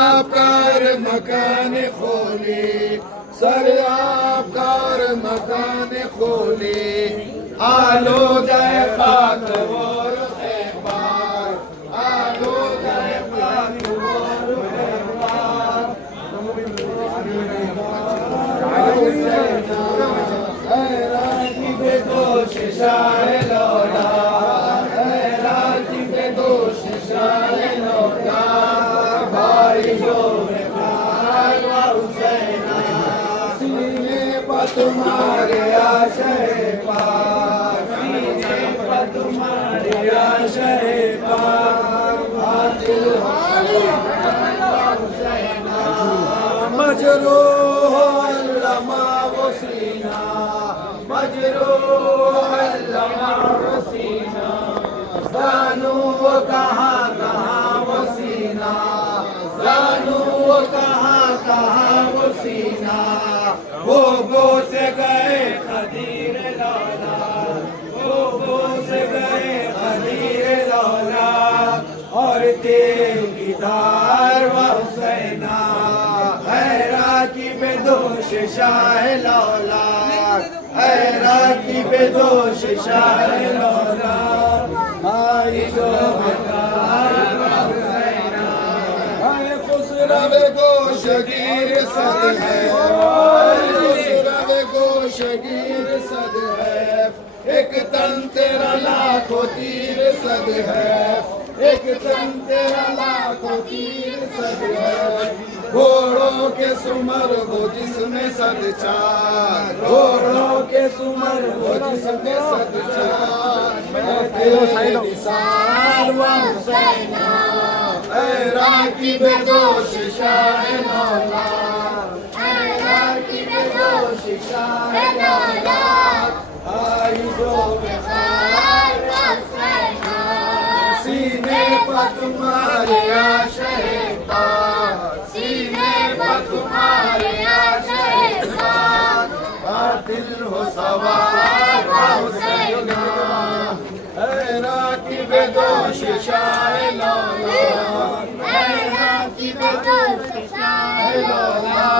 आपकार मकान खोले, सर आपकार मकान खोले, आलूदाए खाक और खैबार, आलूदाए खाक और खैबार। राजी बेदोश शाह लौला, राजी बेदोश शाह लौला, तुम्हारे आशय पाक, सीने पर तुम्हारे आशय पाक, बातिल मजरूह अल्लमा वो सीना, मजरूह अल्लमा वो सीना, जानू वो कहाँ कहाँ वो सीना, जानू वो कहाँ कहाँ वो सीना, वो से गए खदीर लौला, वो से गए खदीर लौला, और तेरी दार व हुसैना, हैरा की बेदोश शाह लौला, हैरा की बेदोश शाह लौला, आई जो बेकार व हुसैना, आए खुसरवे गोशगीर सद है, शगीर सद है, एक तन तेरा लाखों तीर सद है, एक तन तेरा लाखों तीर सद है, घोड़ों के सुमर वो जिसमें सद चार, घोड़ों के सुमर वो जिसमें सद चार, मैं तेरे निसार व हुसैना, हैरा की बेदोश शाह लौला, शाह लौला, आई जो बेकार व हुसैना, सीने पर तुम्हारे आशय पाक, सीने पर तुम्हारे आशय पाक, बातिल हो सवार व हुसैना, हैरा की बेदोश शाह लौला, हैरा की बेदोश शाह लौला,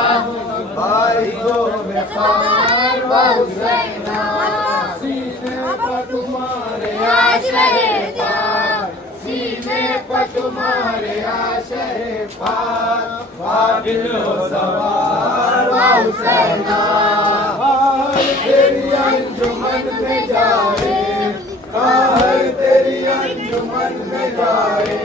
भाई जो बेकार व हुसैना, सीने पर तुम्हारे आशय पाक, सीने पर तुम्हारे आशय पाक, बातिल हो सवार व हुसैना, हर तेरी अंजुमन में जाए, हर तेरी अंजुमन में जाए,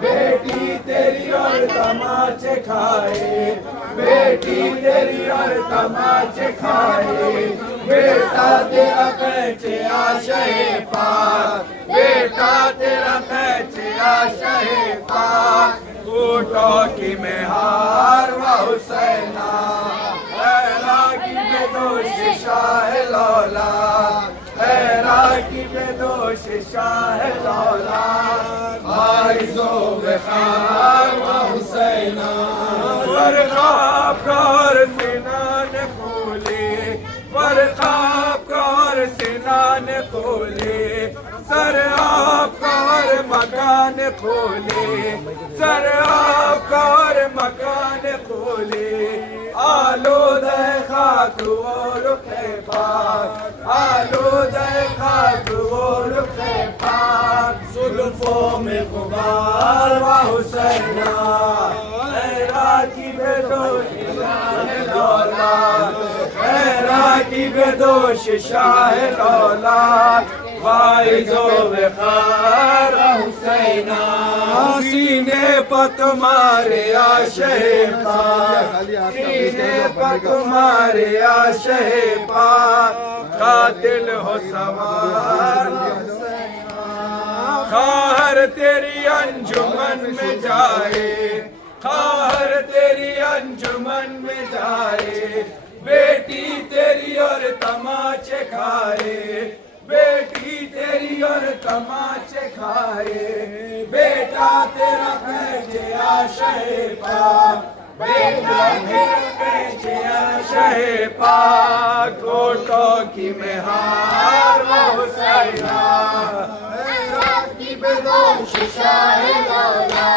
बेटी तेरी और तमाचे खाए, बेटी तेरी और तमाचे खाए, बेटा तेरा कैचे आशय पाक, बेटा तेरा कैचे आशय पाक, ऊँटों की मेहार व हुसैना, हैरा की बेदोश शाह लौला, हैरा की बेदोश शाह लौला, भाई जो बेकार व हुसैना, फरखार सीना ने खोले, फरखार सीना ने खोले, सर आपकार मकान खोले, सर आपकार मकान खोले, आलूदाए खाक और खैबार, आलूदाए खाक और खैबार, जुल्फों में गुबार व हुसैना, हैरा की बेदोश शाह लौला, हैरा की बेदोश शाह लौला, भाई जो बेकार हुसैना, सीने पर तुम्हारे आशय पाक, सीने पर तुम्हारे आशय पाक, कातिल हो सवार खार तेरी अंजुमन में जाए, खार तेरी अंजुमन में जाए, बेटी तेरी और तमाचे खाए, बेटी तेरी और तमाचे खाए, बेटा तेरा कैचे आशय पाक, बेटा तेरा कैचे आशय पाक, घोटों की मेहार व हुसैना, हैरा की बेदोश शाह लौला,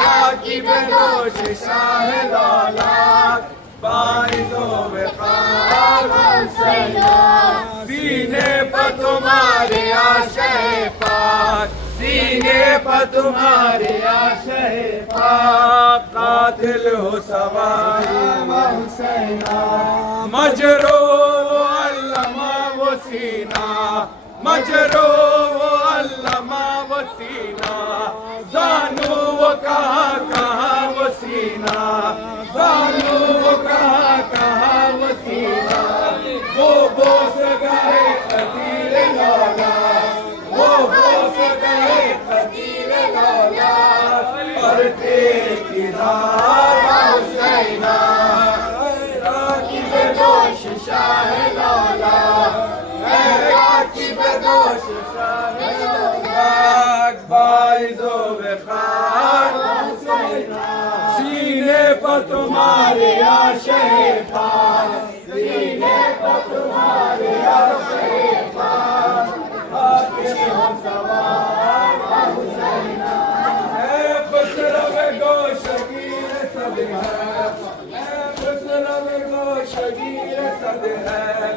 राकी बेदोश शाह लौलाद बाइज़ो वक़ार हुसैना सीने पर तुम्हारे आशे पाक सीने पर तुम्हारे आशे पाक कातिल हो सवार हुसैना मजरो अल्लमा वो सीना मजरो वो अल्लमा वो सीना जानू वो कहाँ वो सीना जानू वो कहाँ वो सीना वो बोस गए कदीर लौला वो बोस गए कदीर लौला पर तेरी धार हुसैना राकी बेदोश शाह लौला राकी बेदोश शाह लौला बाइज़ो वक़ार हुसैना सीने पर तुम्हारे आशे पाक सीने पर तुम्हारे आशे पाक कातिल हो सवार हुसैना ऐ खुसरव गोशगीर सद है ऐ खुसरव गोशगीर सद है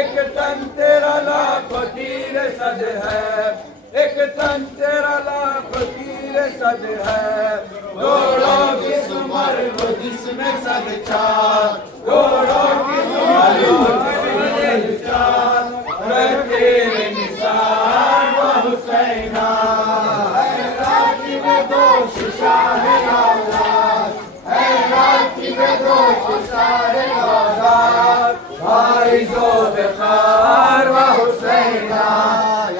एक तन तेरा लाखों तीर सद है एक तन तेरा लाखों तीर सद है घोड़ों की सुमर वो जिसमें सद चार घोड़ों की सुमर वो जिसमें सद चार तेरे निसार वो हुसैना राकी बेदोश शाह लौलाद राकी बेदोश शाह लौलाद बाइज़ो वक़ार वो हुसैना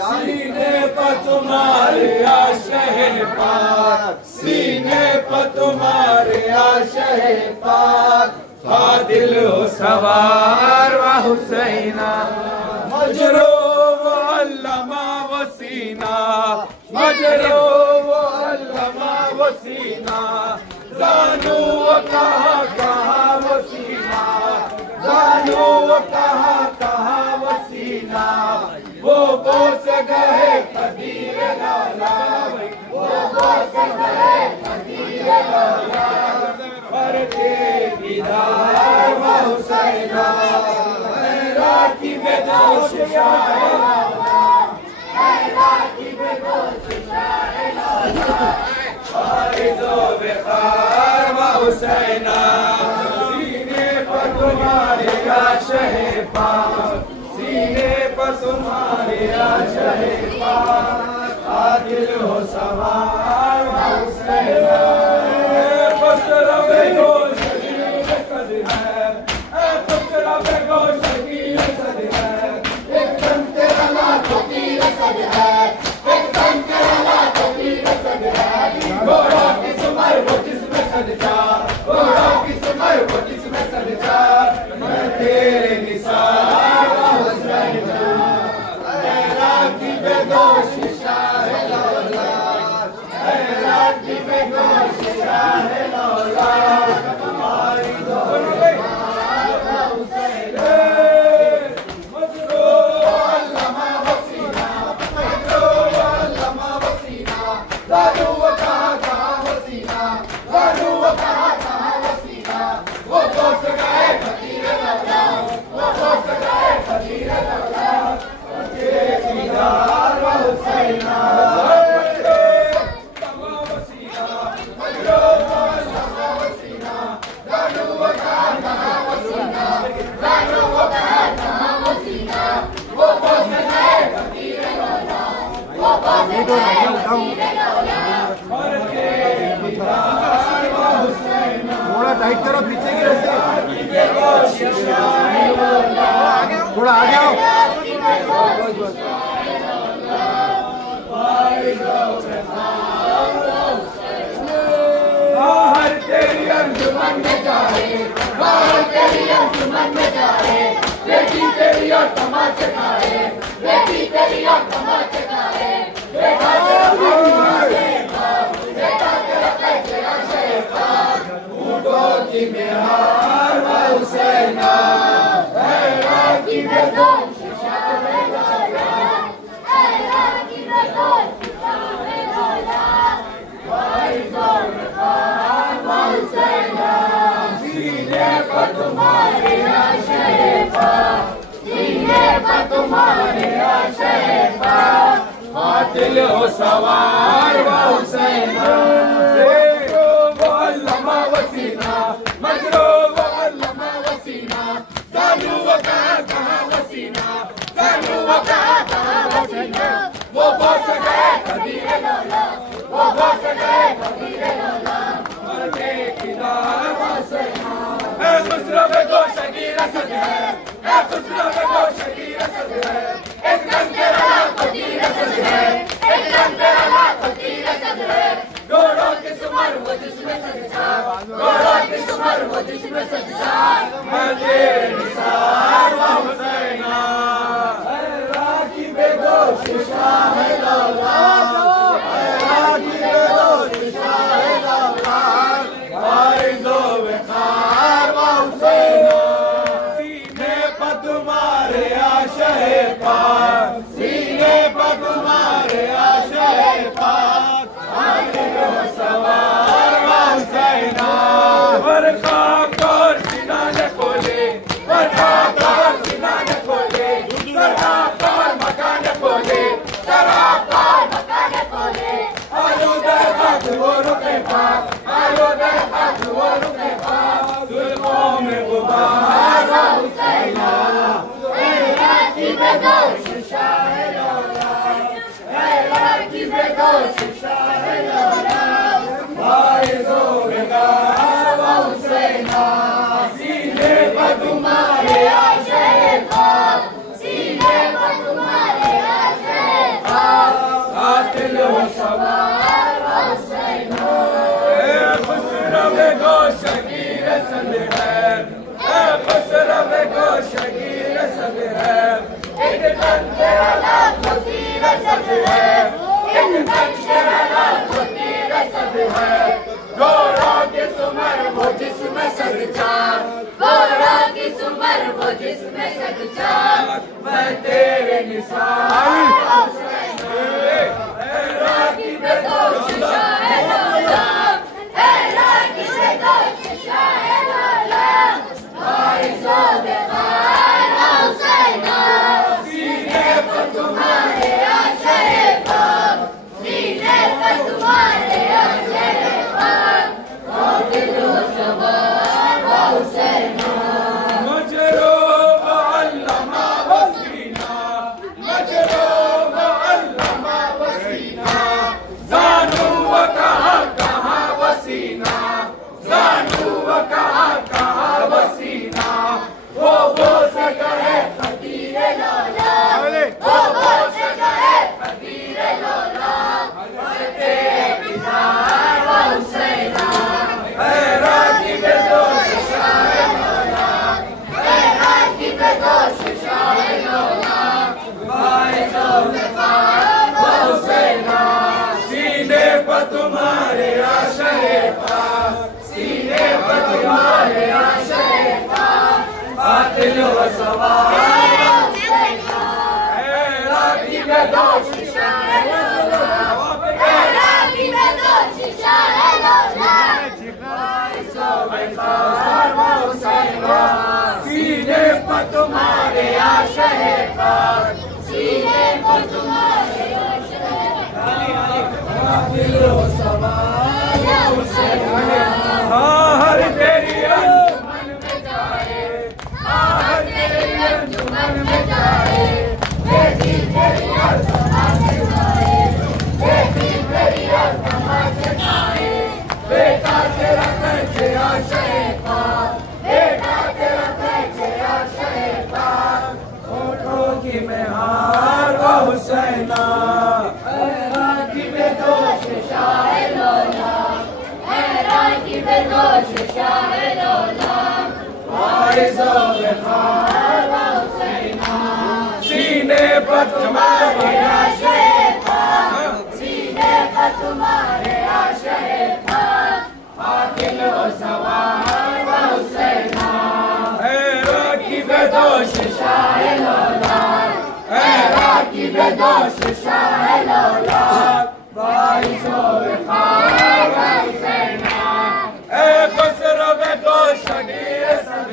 सीने पर तुम्हारे आशे पाक सीने पर तुम्हारे आशे पाक कातिल हो सवार व हुसैना मजरो वो अल्लमा वो सीना मजरो वो अल्लमा वो सीना जानू वो कहाँ वो सीना जानू वो कहाँ वो सीना वो बोस गए कदीर लौला वो बोस गए कदीर लौला पर तेरी धार व हुसैना राकी बेदोश शाह लौला राकी बेदोश शाह लौला बाइज़ो वक़ार व हुसैना सीने पर तुम्हारे आशे पाक सीने पर तुम्हारे आशे पाक कातिल हो सवार हुसैना खुसरव गोशगीर सद है खुसरव गोशगीर सद है एक तन तेरा लाखों तीर सद है एक तन तेरा लाखों तीर सद है घोड़ों की सुमर वो जिसमें सद चार घोड़ों की सुमर वो जिसमें सद चार मैं तेरे निसार हुसैना राकी बेदोश शाह लौलाद राकी बेदोश शाह लौलाद बाइज़ो वक़ार हुसैना मजरो अल्लमा वो सीना मजरो अल्लमा वो सीना जानू वो कहाँ वो सीना जानू वो कहाँ वो सीना वो बोस गए कदीर लौला वो बोस गए कदीर लौला तेरी धार व हुसैना थोड़ा टाइट करो पीछे की रस्सी थोड़ा आगे आओ बाहर तेरी अंजुमन में जाए बाहर तेरी अंजुमन में जाए बेटी तेरी और तमाचे खाए बेटी तेरी और तमाचे खाए बेटा तेरा कैसे आशेका ऊँटों की मेहार व हुसैना है राकी बेदोश शाह लौला है राकी बेदोश शाह लौला बाइज़ो तुम्हारे आशय पाक, सीने पर तुम्हारे आशय पाक, कातिल हो सवार व हुसैना, मजरूब व अल्लमा वसीना, मजरूब व अल्लमा वसीना, जानू व कहाँ वसीना, जानू व कहाँ वसीना, वो बस गए कबीर लौला, वो बस गए कबीर लौला, मरने की दाद वसीना, ऐ खुसरो पे को शकीर असद है, ऐ खुसरो पे को शकीर असद है, एक रंग तेरा लाखों तीर असद है, एक रंग तेरा लाखों तीर असद है, घोड़ों की सुमर वो जिसमें सजदा, घोड़ों की सुमर वो जिसमें सजदा, मैं तेरे निसार व हुसैना, ऐ रागी बेदोश शाह लौला, ऐ रागी बेदोश शाह लौला, वारिज़ो वक़ार व हुसैना, सीने पर तुम्हारे आशय पाक, सीने पर तुम्हारे आशय पाक, कातिल हो सवार व हुसैना, वर खाक और सीना न खोले, वर खाक और सीना न खोले, शराब और मकान खोले, शराब और मकान खोले, आलूदे हाथ वो रुके पाक, आलूदे हाथ वो रुके पाक, जुल्मों में गुबार व हुसैना, ऐ रागी बेदोश शाह लौला, ऐ रागी बेदोश शाह लौला, वारिज़ो वक़ार व हुसैना, सीने पर तुम्हारे आशय पाक, सीने पर तुम्हारे आशय पाक, कातिल हो सवार व हुसैना, ऐ खुसरो पे को शकीर असद है, ऐ खुसरो पे को शकीर असद है, एक तन तेरा लाखों तीर असद है, एक तन तेरा लाखों तीर असद है, घोड़ों की सुमर वो जिसमें सजदा, घोड़ों की सुमर वो जिसमें सजदा, मैं तेरे निसार व हुसैना, ऐ रागी बेदोश शाह लौला, ऐ रागी बेदोश शाह लौला, वारिज़ो वक़ार व हुसैना, सीने पर तुम्हारे आशय पाक, सीने पर तुम्हारे आशय पाक, कातिल हो सवार व हुसैना, मजरूब व अल्लमा वसीना, मजरूब व अल्लमा वसीना, जानू व कहाँ वसीना, जानू व कहाँ वसीना, वो बोस गए फकीर लौला, वो बोस गए फकीर लौला, मरते दीदार व हुसैना, ऐ रागी बेदोश शाह लौला, ऐ रागी बेदोश शाह लौला, वारिज़ो वक़ार व हुसैना, सीने पर तुम्हारे आशय पाक, सीने पर तुम्हारे आशय पाक, कातिल हो सवार व हुसैना, ऐ रागी बेदोश शाह लौला, ऐ रागी बेदोश शाह लौला, वारिज़ो वक़ार व हुसैना, सीने पर तुम्हारे आशय पाक, सीने पर तुम्हारे आशय पाक, कातिल हो सवार व हुसैना, हर तेरी अंजुमन में जाए, हर तेरी अंजुमन में जाए, बेटी तेरी अज़मा जगाए, बेटी तेरी अज़मा जगाए, बेटा तेरा कैसे आशय पाक, बेटा तेरा कैसे आशय पाक, होठों की मेहार व हुसैना, ऐ रागी बेदोश शाह लौला, ऐ रागी बेदोश शाह लौला, वारिज़ो वक़ार व हुसैना, सीने पर तुम्हारे आशय पाक, सीने पर तुम्हारे आशय पाक, कातिल हो सवार व हुसैना, ऐ रागी बेदोश शाह लौला, ऐ रागी बेदोश शाह लौला, वारिज़ो वक़ार व हुसैना, ऐ खुसरो पे को शकीर असद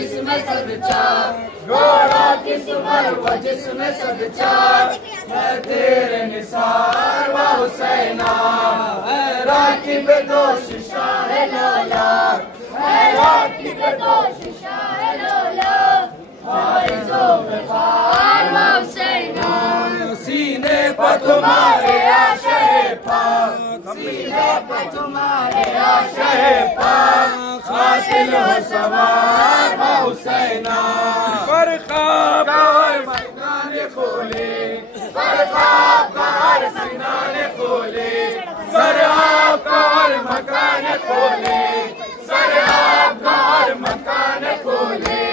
जिसमें सदचार, घोड़ा की सुमर वो जिसमें सदचार, मैं तेरे निसार व हुसैना, है राकी बेदोश शाह लौला, है राकी बेदोश शाह लौला, फारिज़ो वक़ार व हुसैना, सीने पर तुम्हारे आशे पाक, सीने पर तुम्हारे आशे पाक, कातिल हो सवार व हुसैना, पर ख्वाब का हर मैदान खोले, पर ख्वाब का हर मैदान खोले, सर आपका हर मकान खोले, सर आपका हर मकान खोले,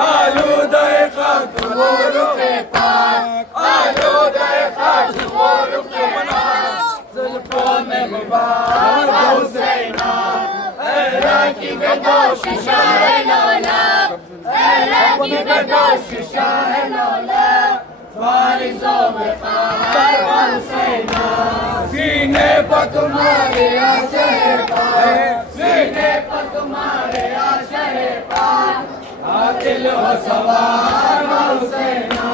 आलूदे खाक वो रुखे पाक, आलूदे खाक वो रुखे पाक, जुल्फों में गुबार हुसैना, है राकी बेदोश शाह लौला, है राकी बेदोश शाह लौला, फारिज़ो वक़ार हुसैना, सीने पर तुम्हारे आशे पाक, सीने पर तुम्हारे आशे पाक, कातिल हो सवार व हुसैना,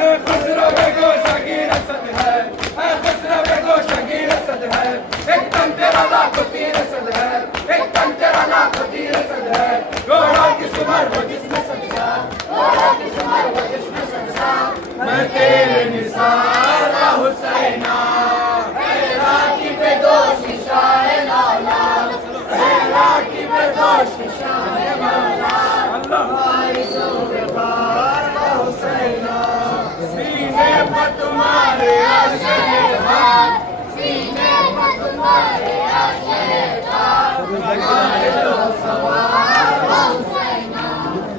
ऐ खुसरो बेगो शकीर असद है, ऐ खुसरो बेगो शकीर असद है, एक दम तेरा लाखों तीर असद है, एक दम तेरा लाखों तीर असद है, घोड़ा की सुमर वो जिसमें सजा, घोड़ा की सुमर वो जिसमें सजा, मैं तेरे निसार व हुसैना, है राकी बेदोश शाह लौला, है राकी बेदोश शाह लौला, फारिज़ो वक़ार व हुसैना, सीने पर तुम्हारे आशे पाक, सीने पर तुम्हारे आशे पाक, फारिज़ो सवार व हुसैना,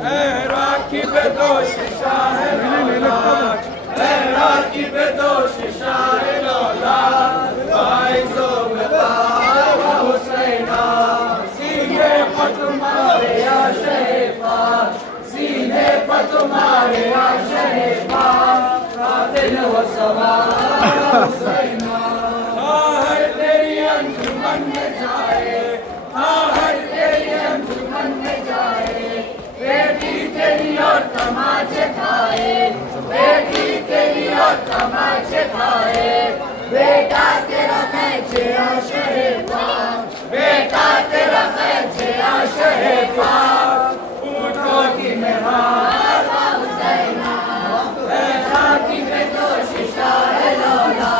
है राकी बेदोश शाह लौला, है राकी बेदोश शाह लौला, फारिज़ो वक़ार व हुसैना, सीने पर तुम्हारे आशे पाक, सीने पर तुम्हारे आशे पाक, कातिल हो सवार हुसैना, हर तेरी अंजुमन में जाए, हर तेरी अंजुमन में जाए, बेटी तेरी और तमाचे खाए, बेटी तेरी और तमाचे खाए, बेटा तेरा खैचे आशे पाक, बेटा तेरा खैचे आशे पाक, ऊँटों की मेहार व हुसैना, है राकी बेदोश शाह लौला,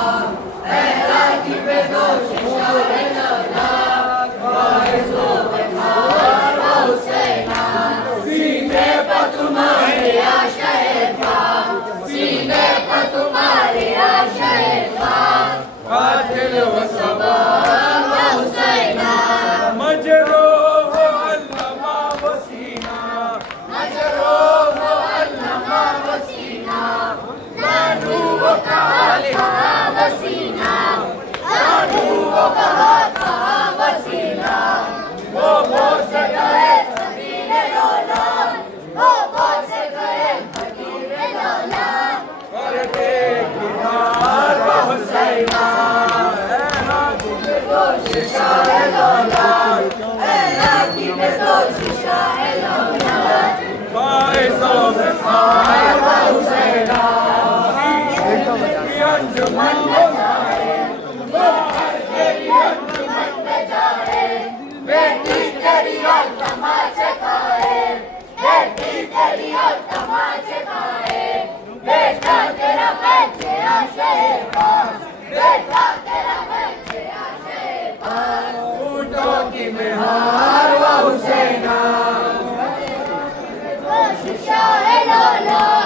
है राकी बेदोश शाह लौला, फारिज़ो वक़ार व हुसैना, सीने पर तुम्हारे आशे पाक, सीने पर तुम्हारे आशे पाक, कातिल हो सवार व हुसैना, मजरूह अल्लमा वसीना, मजरूह अल्लमा वसीना, जानू वो कहाँ वसीना, जानू वो कहाँ वसीना, वो से गए फकीर लौला, वो से गए फकीर लौला, कर दे किनार व हुसैना, है राकी बेदोश शाह लौला, है राकी बेदोश शाह लौला, फारिज़ो वक़ार व हुसैना, अंजुमन में जाए, वो हर तेरी अंजुमन में जाए, बेटी तेरी और तमाचे खाए, बेटी तेरी और तमाचे खाए, बेटा तेरा खैचे आशे पाक, बेटा तेरा खैचे आशे पाक, ऊँटों की मेहार व हुसैना, शाह लौला,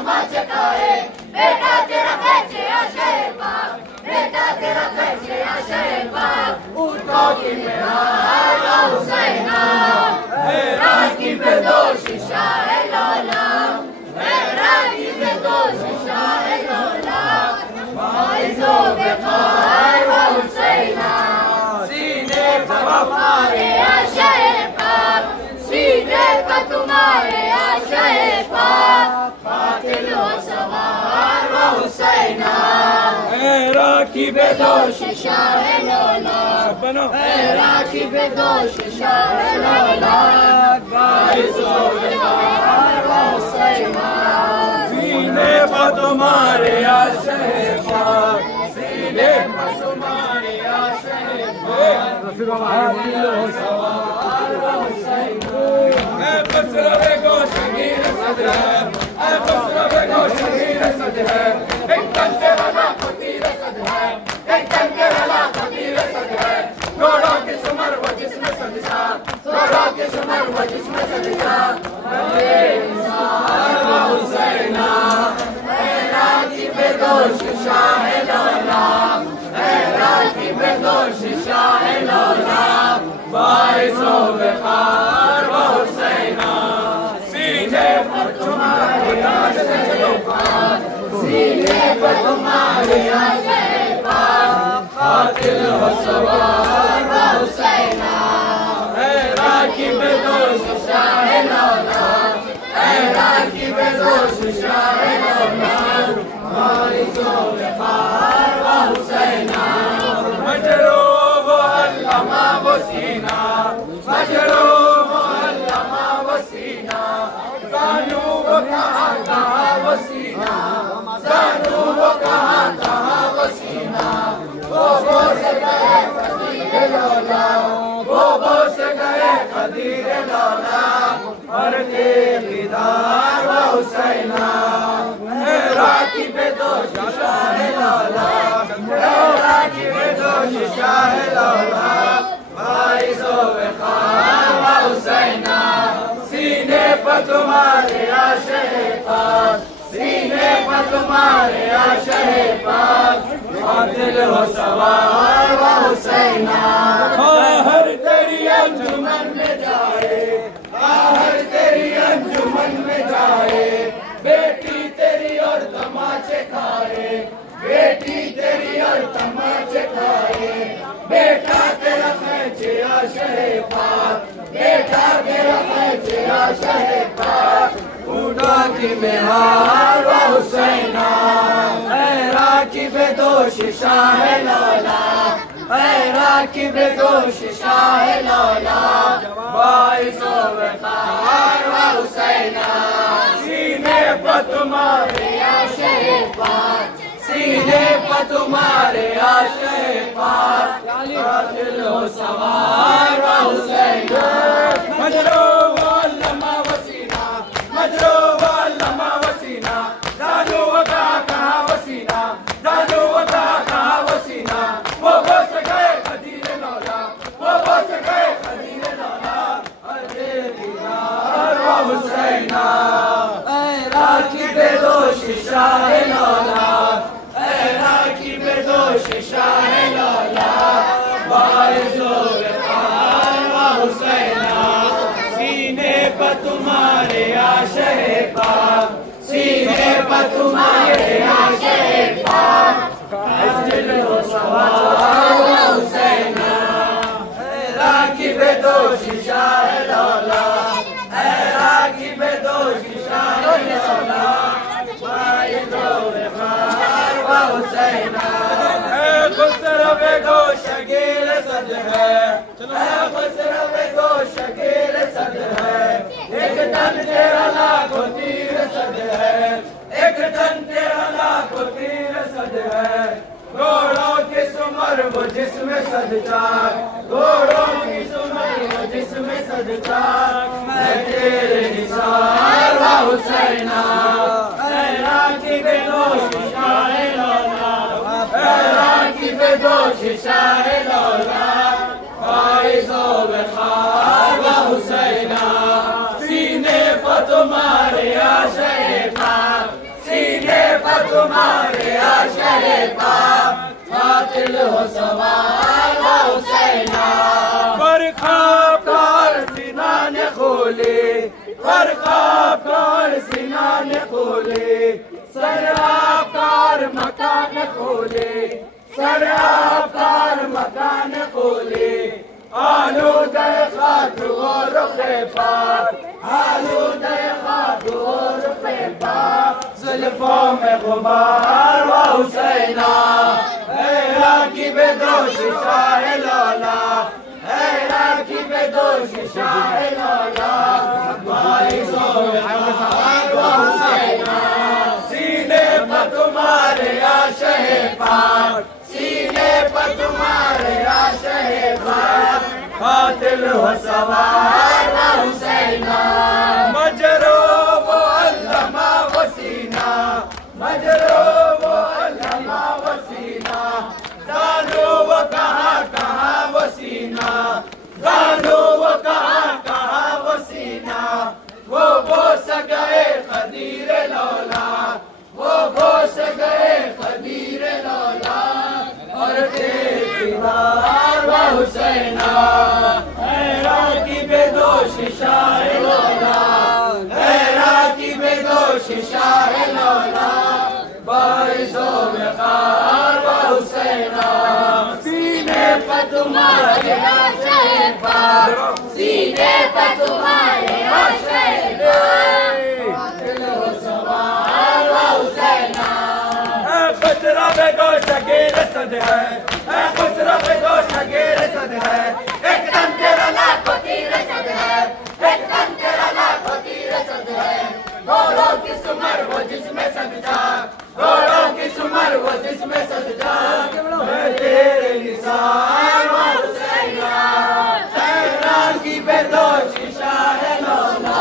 तमाचे खाए बेटा तेरा कैसे आशे पाक बेटा तेरा कैसे आशे पाक उठो कि मेरा हुसैना मेरा की बेदोश शाह लौला मेरा की बेदोश शाह लौला बाइज़ो बेकार हुसैना सीने पर तुम्हारे आशे पाक सीने पर तुम्हारे आशे पाक कातिल हो सवार हुसैना मेरा की बेदोश शाह लौला मेरा की बेदोश शाह लौला बाइज़ो बेकार हुसैना सीने पर तुम्हारे आशे पाक सीने पर तुम्हारे आशे पाक ऐ बसरा बेगो शगीर सद है ऐ बसरा बेगो शगीर सद है एक तन तेरा लाख तीर सद है एक तन तेरा लाख तीर सद है घोड़ों की सुमर वो जिसमें सजदा घोड़ों की सुमर वो जिसमें सजदा हुसैना मेरा की बेदोश शाह लौला मेरा की बेदोश शाह लौला बाइज़ो बेकार हुसैना सीने पर तुम्हारे आशे पाक सीने पर तुम्हारे आशे पाक कातिल हो सवार हुसैना मेरा की बेदोश शाह लौला मेरा की बेदोश शाह लौला बाइज़ो बेकार हुसैना मजरूह अल्लमा वसीना मजरूह अल्लमा वसीना जानू वो कहाँ वसीना जानू वो कहाँ वसीना वो से गए कदीर लौला वो से गए कदीर लौला और के दीदार हुसैना मेरा की बेदोश शाह लौला मेरा की बेदोश शाह लौला बाइज़ो बेकार हुसैना सीने पर तुम्हारे आशे पाक सीने पर तुम्हारे आशे पाक कातिल हो सवार हुसैना बाहर तेरी अंजुमन में जाए बाहर तेरी अंजुमन में जाए बेटी तेरी और तमाचे खाए बेटी तेरी और तमाचे खाए बेटा तेरा खैचे आशे पाक बेटा तेरा खैचे आशे पाक उठा की मेहार हुसैना मेरा की बेदोश शाह लौला मेरा की बेदोश शाह लौला बाइज़ो बेकार हुसैना सीने पर तुम्हारे आशे पाक सीने पर तुम्हारे आशे पाक कातिल हो सवार हुसैना मजरूह अल्लमा वसीना मजरूह अल्लमा वसीना जानू वो कहाँ वसीना जानू वो कहाँ वसीना वो से गए कदीर लौला वो से गए कदीर लौला अरे दीदार हुसैना मेरा की बेदोश शाह लौला मेरा की बेदोश शाह लौला बाइज़ो बेकार हुसैना सीने पर तुम्हारे आशे पाक सीने पर तुम्हारे आशे पाक कातिल हो सवार हुसैना मेरा की बेदोश शाह लौला मेरा की बेदोश शाह लौला बाइज़ो बेकार हुसैना खुसरो बेगो शगीर सद है खुसरो बेगो शगीर सद है एक तन तेरा लाखों तीर सद है एक तन तेरा लाखों तीर सद है घोड़ों की सुमर वो जिसमें सजदा घोड़ों की सुमर वो जिसमें सजदा मैं तेरे निसार हुसैना मेरा की बेदोश शाह लौला मेरा की बेदोश शाह लौला बाइज़ो बेकार हुसैना सीने पर तुम्हारे आशे पाक तुम्हारे आशे पाक कातिल हो सवार वो हुसैना फरखाबदार सीना ने खोले फरखाबदार सीना ने खोले सराबदार मकान खोले सराबदार मकान खोले आलूदे खाक और रुखे पाक आलूदे खाक और रुखे पाक जुल्फों में गुबार व हुसैना की बेदोश शाह लौला की बेदोश शाह लौला सीने पर तुम्हारे आशे पाक सीने पर तुम्हारे आशे पाक कातिल हो सवार व हुसैना मजरो वो अल्लमा वसीना मजरो वो अल्लमा वसीना जानो वो कहाँ वसीना जानो वो कहाँ वसीना वो बोस गए खदीर लौला वो बोस गए खदीर लौला और दीवार व हुसैना की बेदोश शाह लौला की बेदोश शाह लौला बारिशो में कार व हुसैना सीने पर तुम्हारे आशे पाक सीने पर तुम्हारे आशे कातिल हो सवार व हुसैना खुसरा बेगोश गिर सद है खुसरा बेगोश गिर सद है एक दम तेरा लाखों तीर सद है एक दम तेरा लाखों तीर सद है घोड़ों की सुमर वो जिसमें सद जा घोड़ों की सुमर वो जिसमें सद जा मैं तेरे निसार व हुसैना हैरान की बेदोश शाह लौला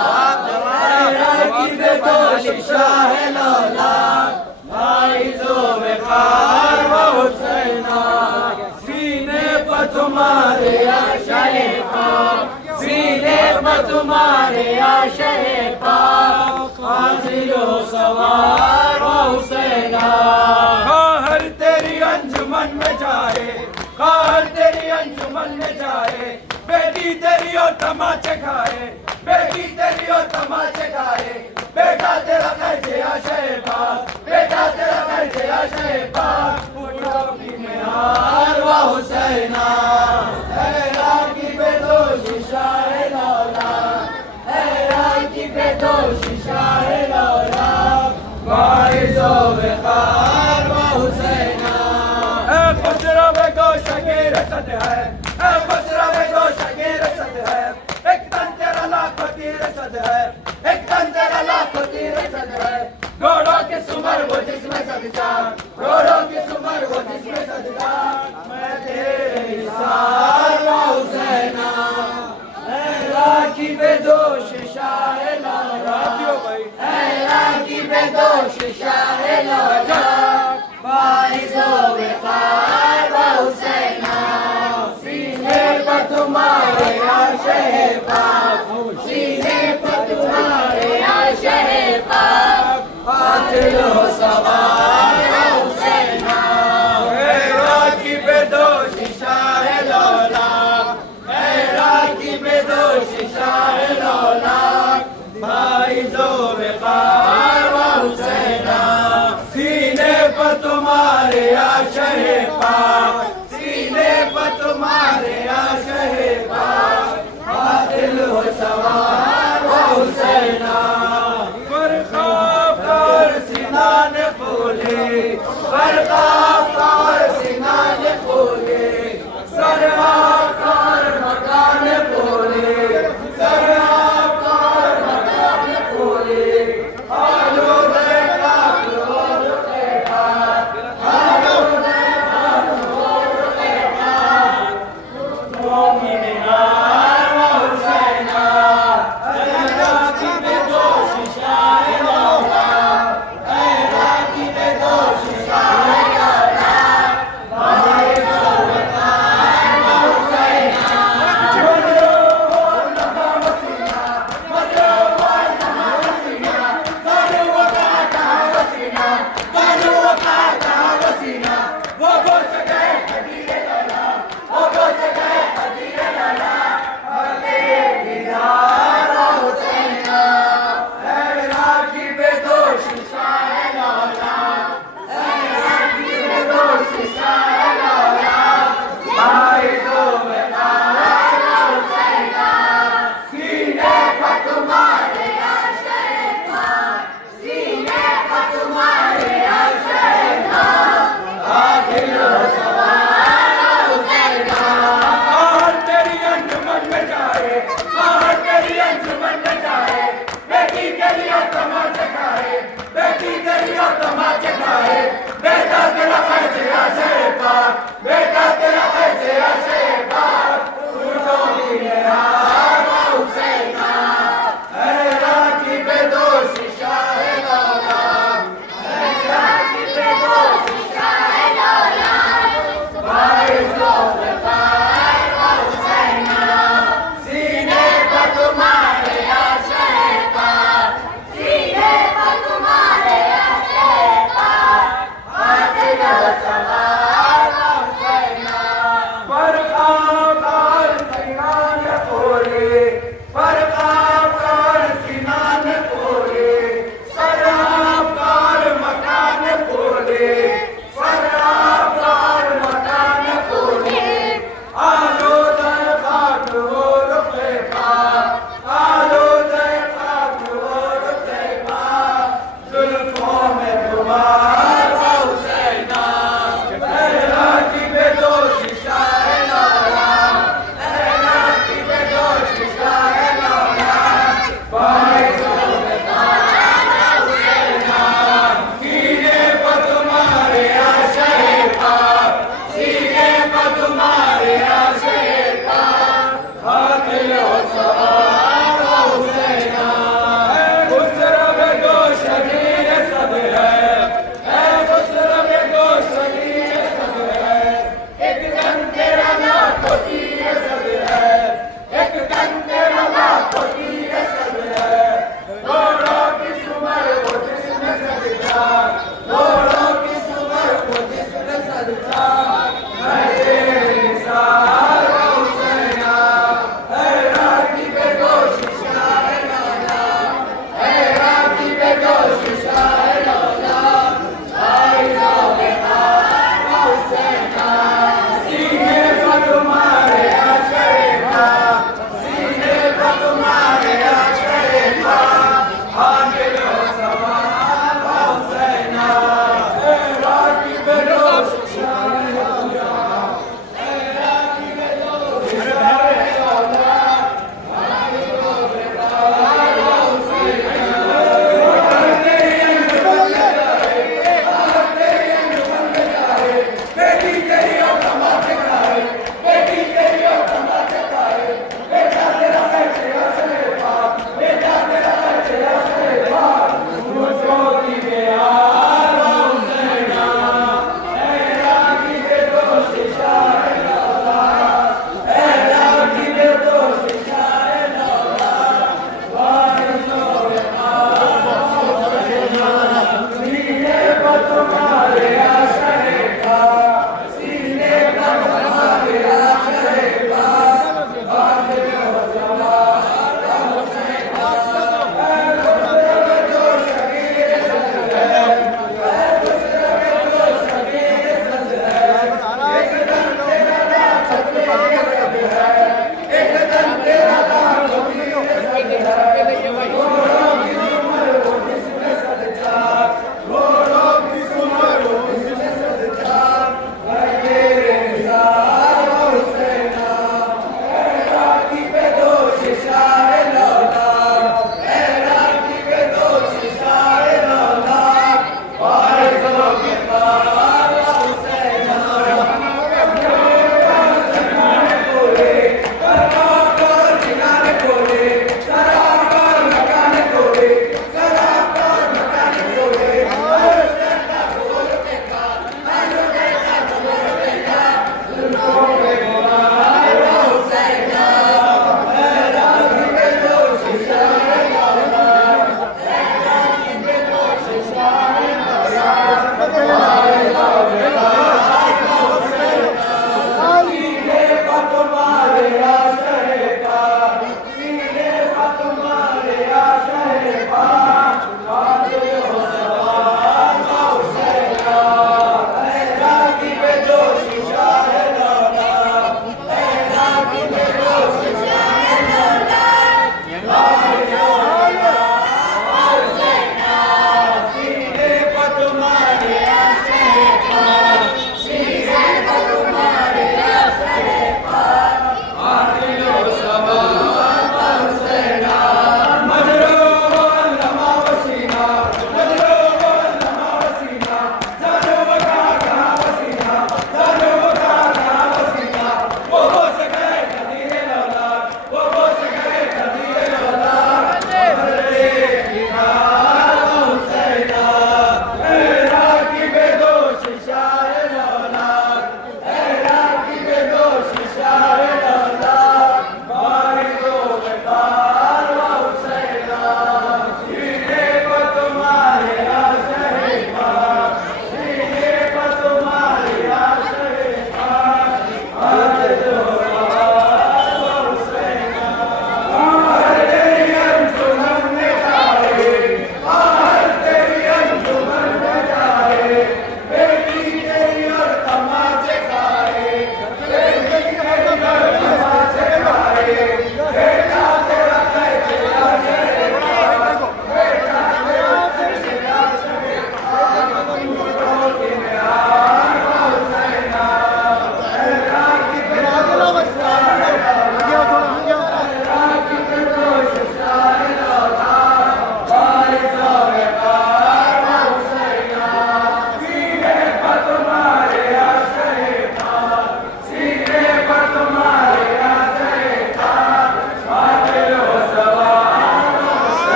हैरान की बेदोश शाह लौला कार व हुसैना सीने पर तुम्हारे आशे पाक सीने पर तुम्हारे आशे पाक कातिल हो सवार व हुसैना हर तेरी अंजुमन में जाए हर तेरी अंजुमन में जाए बेटी तेरी और तमाचे खाए बेटी तेरी और तमाचे खाए बेटा तेरा कहते आशे पाक बेटा तेरा कहते आशे पाक फूलों में हार व हुसैना की बेदोश शाह लौला की बेदोश शाह लौला बारिशो में कार व हुसैना खुसरा बेगोश गिर सद है खुसरा बेगोश गिर सद है एक तन तेरा लाखों तीर सद है एक तन तेरा लाखों तीर सद है घोड़ों के सुमर वो जिसमें सजदा घोड़ों के सुमर वो जिसमें सजदा मैं तेरे निसार व हुसैना की बेदोश शाह लौला की बेदोश शाह लौला बारिशो में कार व हुसैना सीने पर तुम्हारे आशे पाक सीने पर तुम्हारे आशे पाक कातिल हो सवार व हुसैना की बेदोश शाह लौला की बेदोश शाह लौला भाई जो बेकार व हुसैना सीने पर तुम्हारे आशे पाक सीने पर तुम्हारे आशे पाक कातिल हो सवार व हुसैना फरखाबदार सीना ने खोले फरखाबदार सीना ने खोले सराबदार मकान खोले सराबदार मकान खोले आलूदे खाक और रुखे पाक आलूदे खाक और रुखे पाक मोमिन हार व हुसैना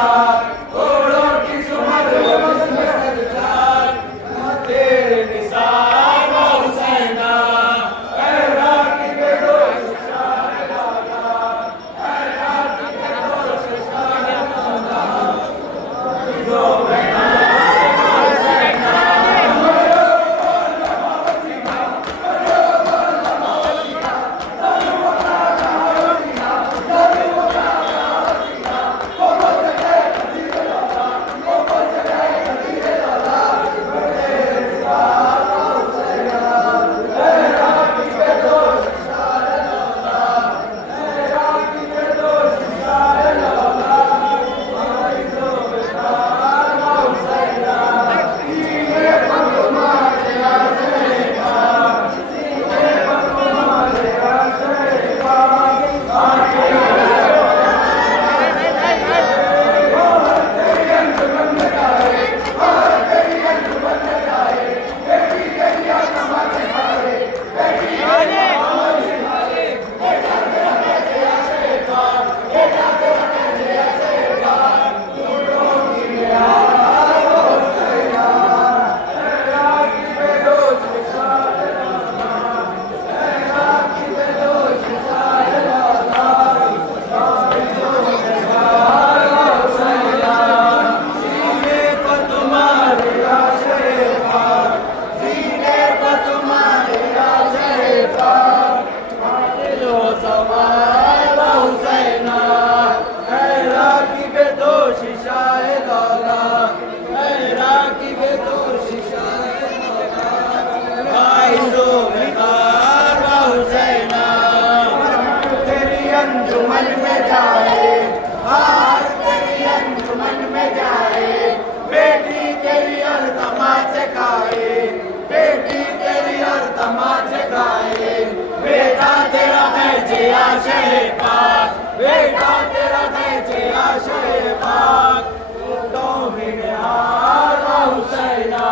निसार, घोड़ों की सुमर वो जिस्म सज्जाद, तेरे निसार वो हुसैना, ऐ राकिब दोष शाह लौला, ऐ राकिब दोष शाह लौला, जो बेना अंजुमन में जाए, हार तेरी अंजुमन में जाए, बेटी तेरी हर तमाच खाए, बेटी तेरी हर तमाच खाए, बेटा तेरा है जिया शहे पाक, बेटा तेरा है जिया शहे पाक, तो हुसैना,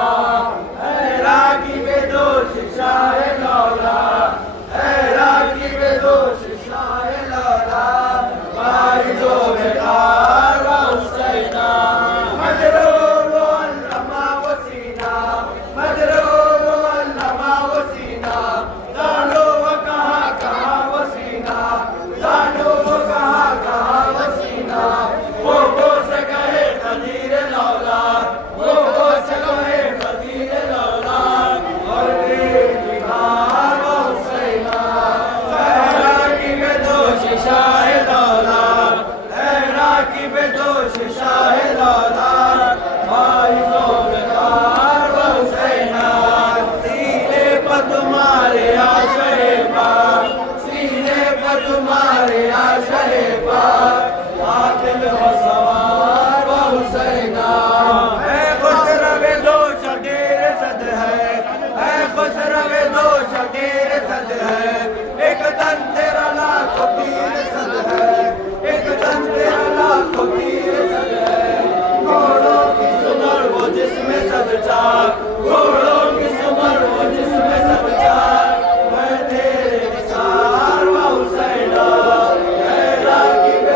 ऐ राकिब दोष शाह लौला, ऐ राकिब दोष शाह लौला, वारिसो बेकार व हुसैना, मजरूर व अल्लमा वसीना, मजरूर व अल्लमा वसीना, जानो व कहाँ वसीना, जानो व कहाँ वसीना, वो से कहे खदीर लौला, वो से कहे खदीर लौला, और बेकार व हुसैना, ऐ राकिब दोष शाह लौला, ऐ राकिब दोष शाह लौला, वारिसो बेकार व हुसैना, सीने पर तुम्हारे आशे पाक, सीने पर तुम्हारे आशे पाक, कातिल हो सवार व हुसैना, ऐ खुसरवे दोष ढेर सद है, ऐ खुसरवे दोष ढेर सद है, एक तन तेरा लाखों तीर सद है, एक तन तेरा लाखों तीर सद है, घोड़ों की सुमर वो जिसमें सद चाक, घोड़ों की सुमर वो जिसमें सद चाक, मैं तेरे निसार व हुसैना, ऐ राकिब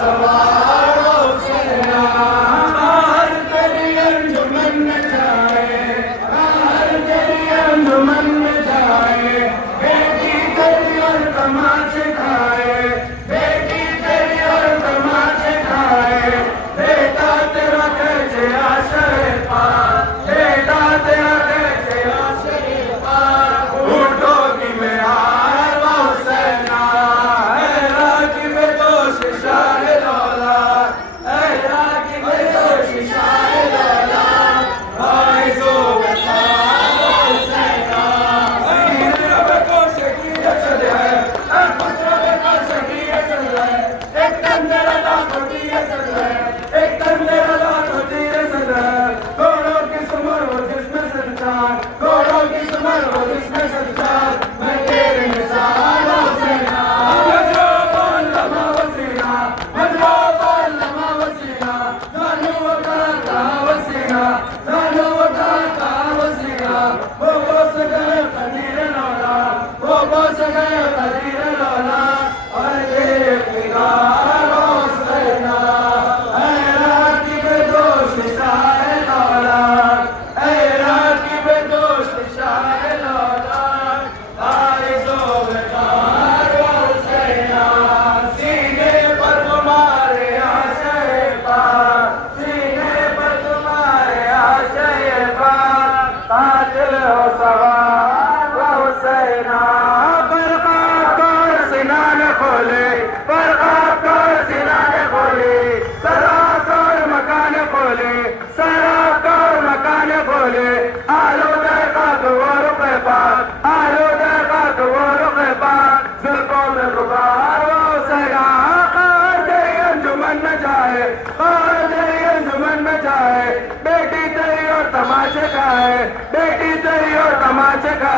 सवार हो सेना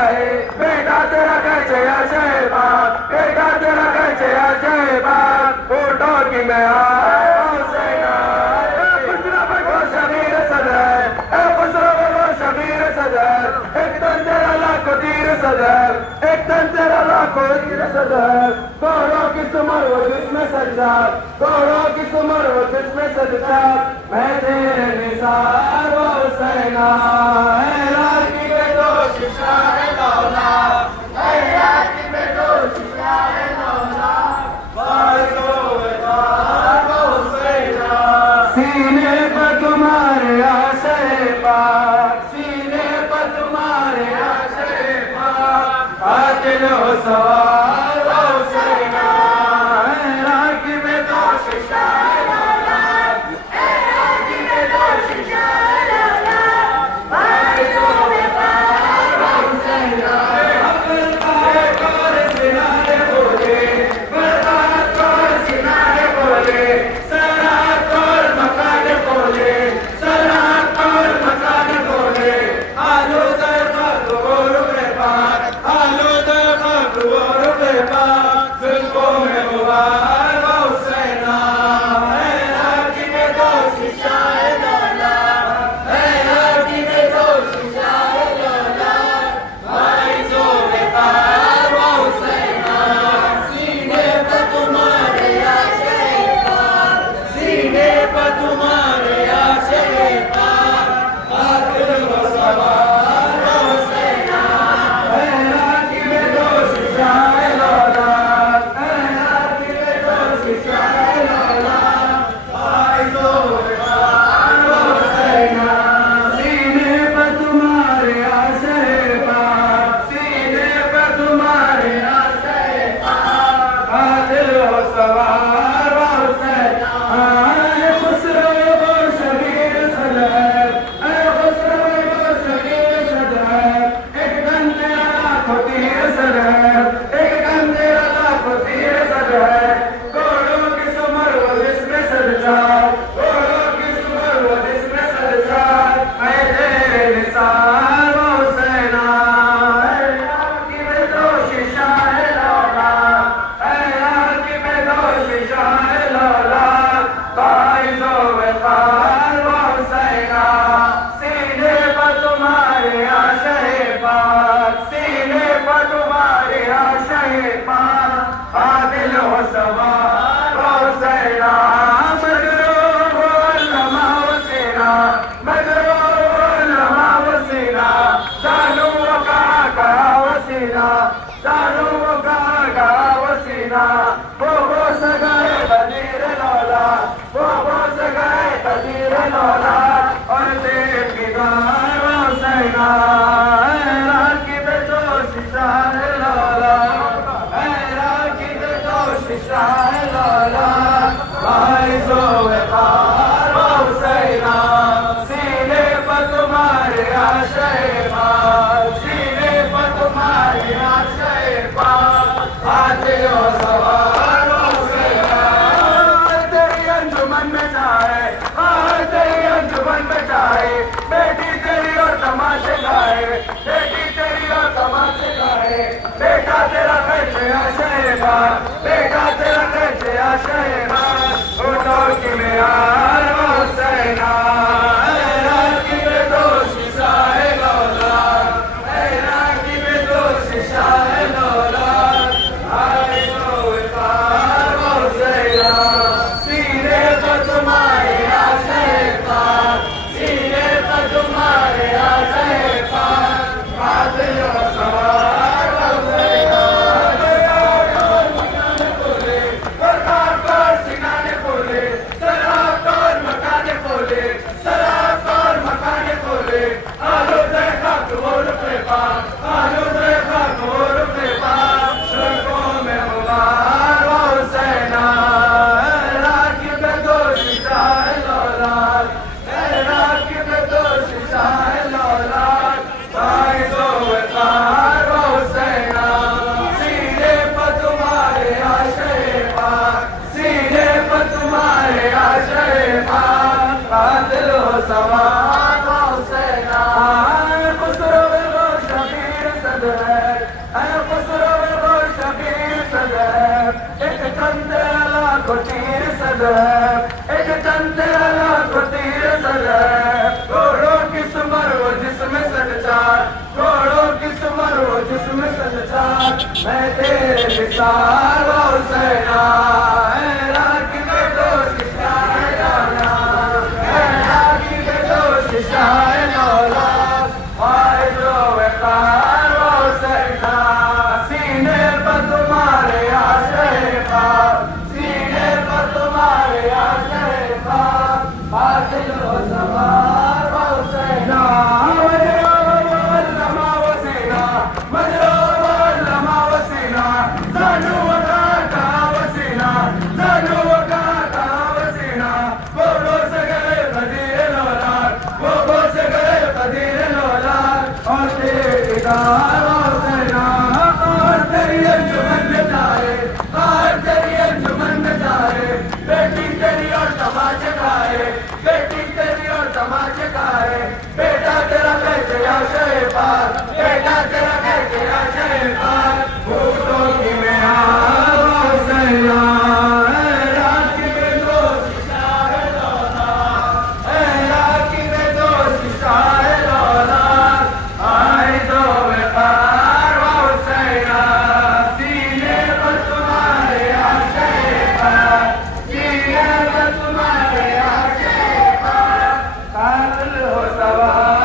है बेटा तेरा कैसे शहबा बेटा तेरा कैसे शहबा फोटो की मैं हुसैना शबीर सदर खुसरो शबीर सदर एक तन तेरा लाखों तीर सदर एक तन तेरा लाखों तीर सदर घोड़ों की सुमर वो जिसमें सजदा घोड़ों की सुमर वो जिसमें सजदा मैं तेरे निसार वो हुसैना है राजी में दोष शाह लौला है राजी में दोष शाह लौला बारिशों में बाहर वो हुसैना सीने पर तुम्हारे आशे पाक सीने पर तुम्हारे आशे पाक कातिल हो सवार वो हुसैना है रागी में दोष शाह लौला है रागी में मैं तेरे निसार व हुसैना राखी में दोस्त शाह जाना राखी में दोस्त शाह नौला आए जो वकार व हुसैना सीने पर तुम्हारे आशय पाक सीने पर तुम्हारे आशय पाक बादल हो सवार व हुसैना बेटा तेरा कैसे आशय पार बेटा तेरा कैसे आशय पार भूतों की मैं हुसैना राखी में दोस्त शाह दौला राखी में दोस्त शाह दौला आए दो वकार व हुसैना सीने पर तुम्हारे आशय पार सीने पर तुम्हारे आशय पार कातिल हो सवार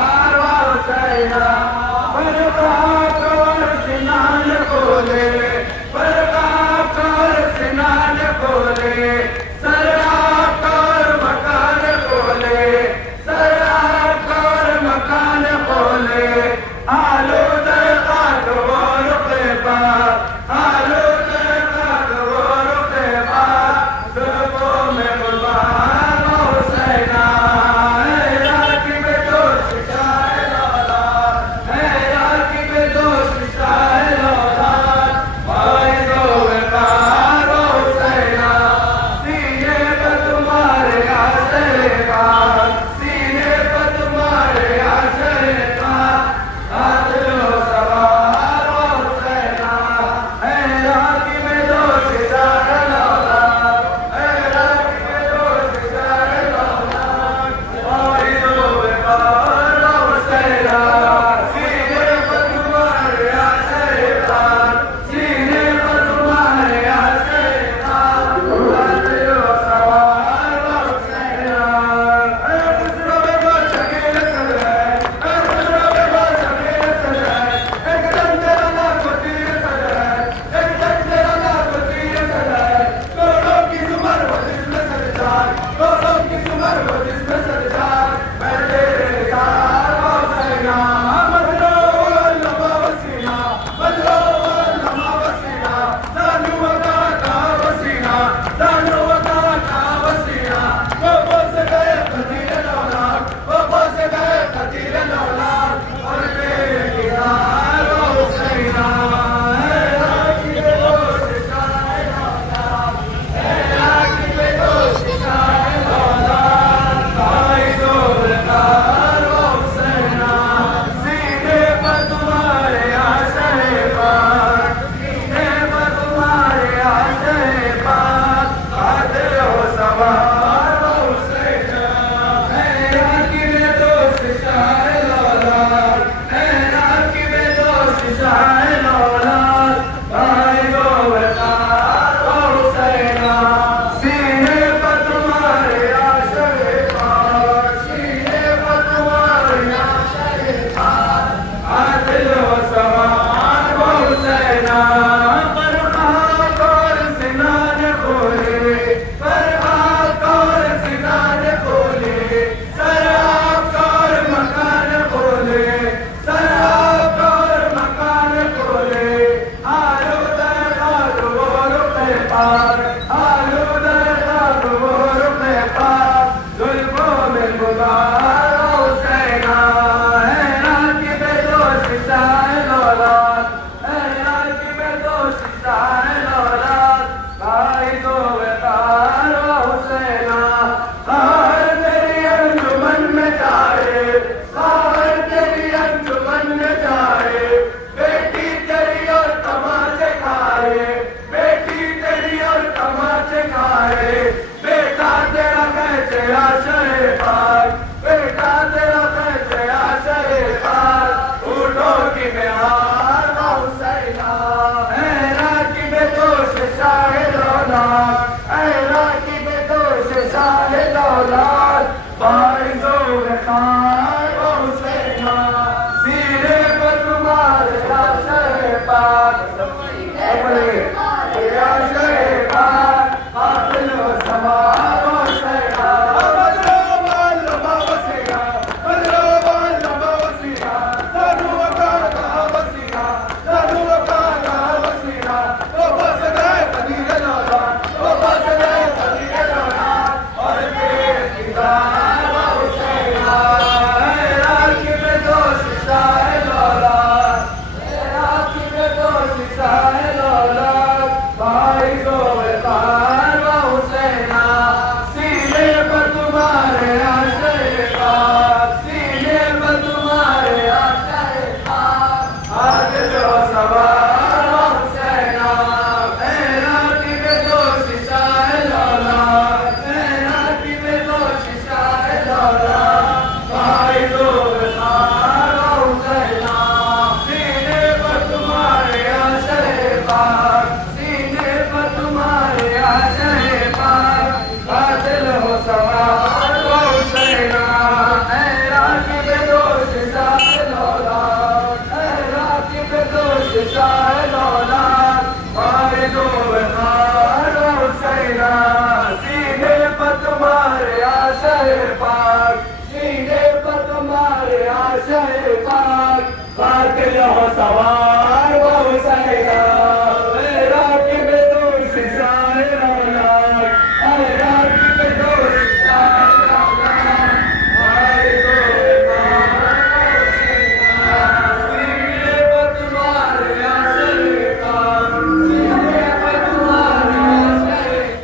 खान वो हुसैना सीने पर तुम्हारे आशय पाक आशय पाक कातिल व सवार वो हुसैना सवार वो हुसैना राकी में तो शिशाए लौलाद राकी में तो शिशाए लौलाद हमारे दो सीने पर तुम्हारे आशय पाक सीने पर तुम्हारे आशय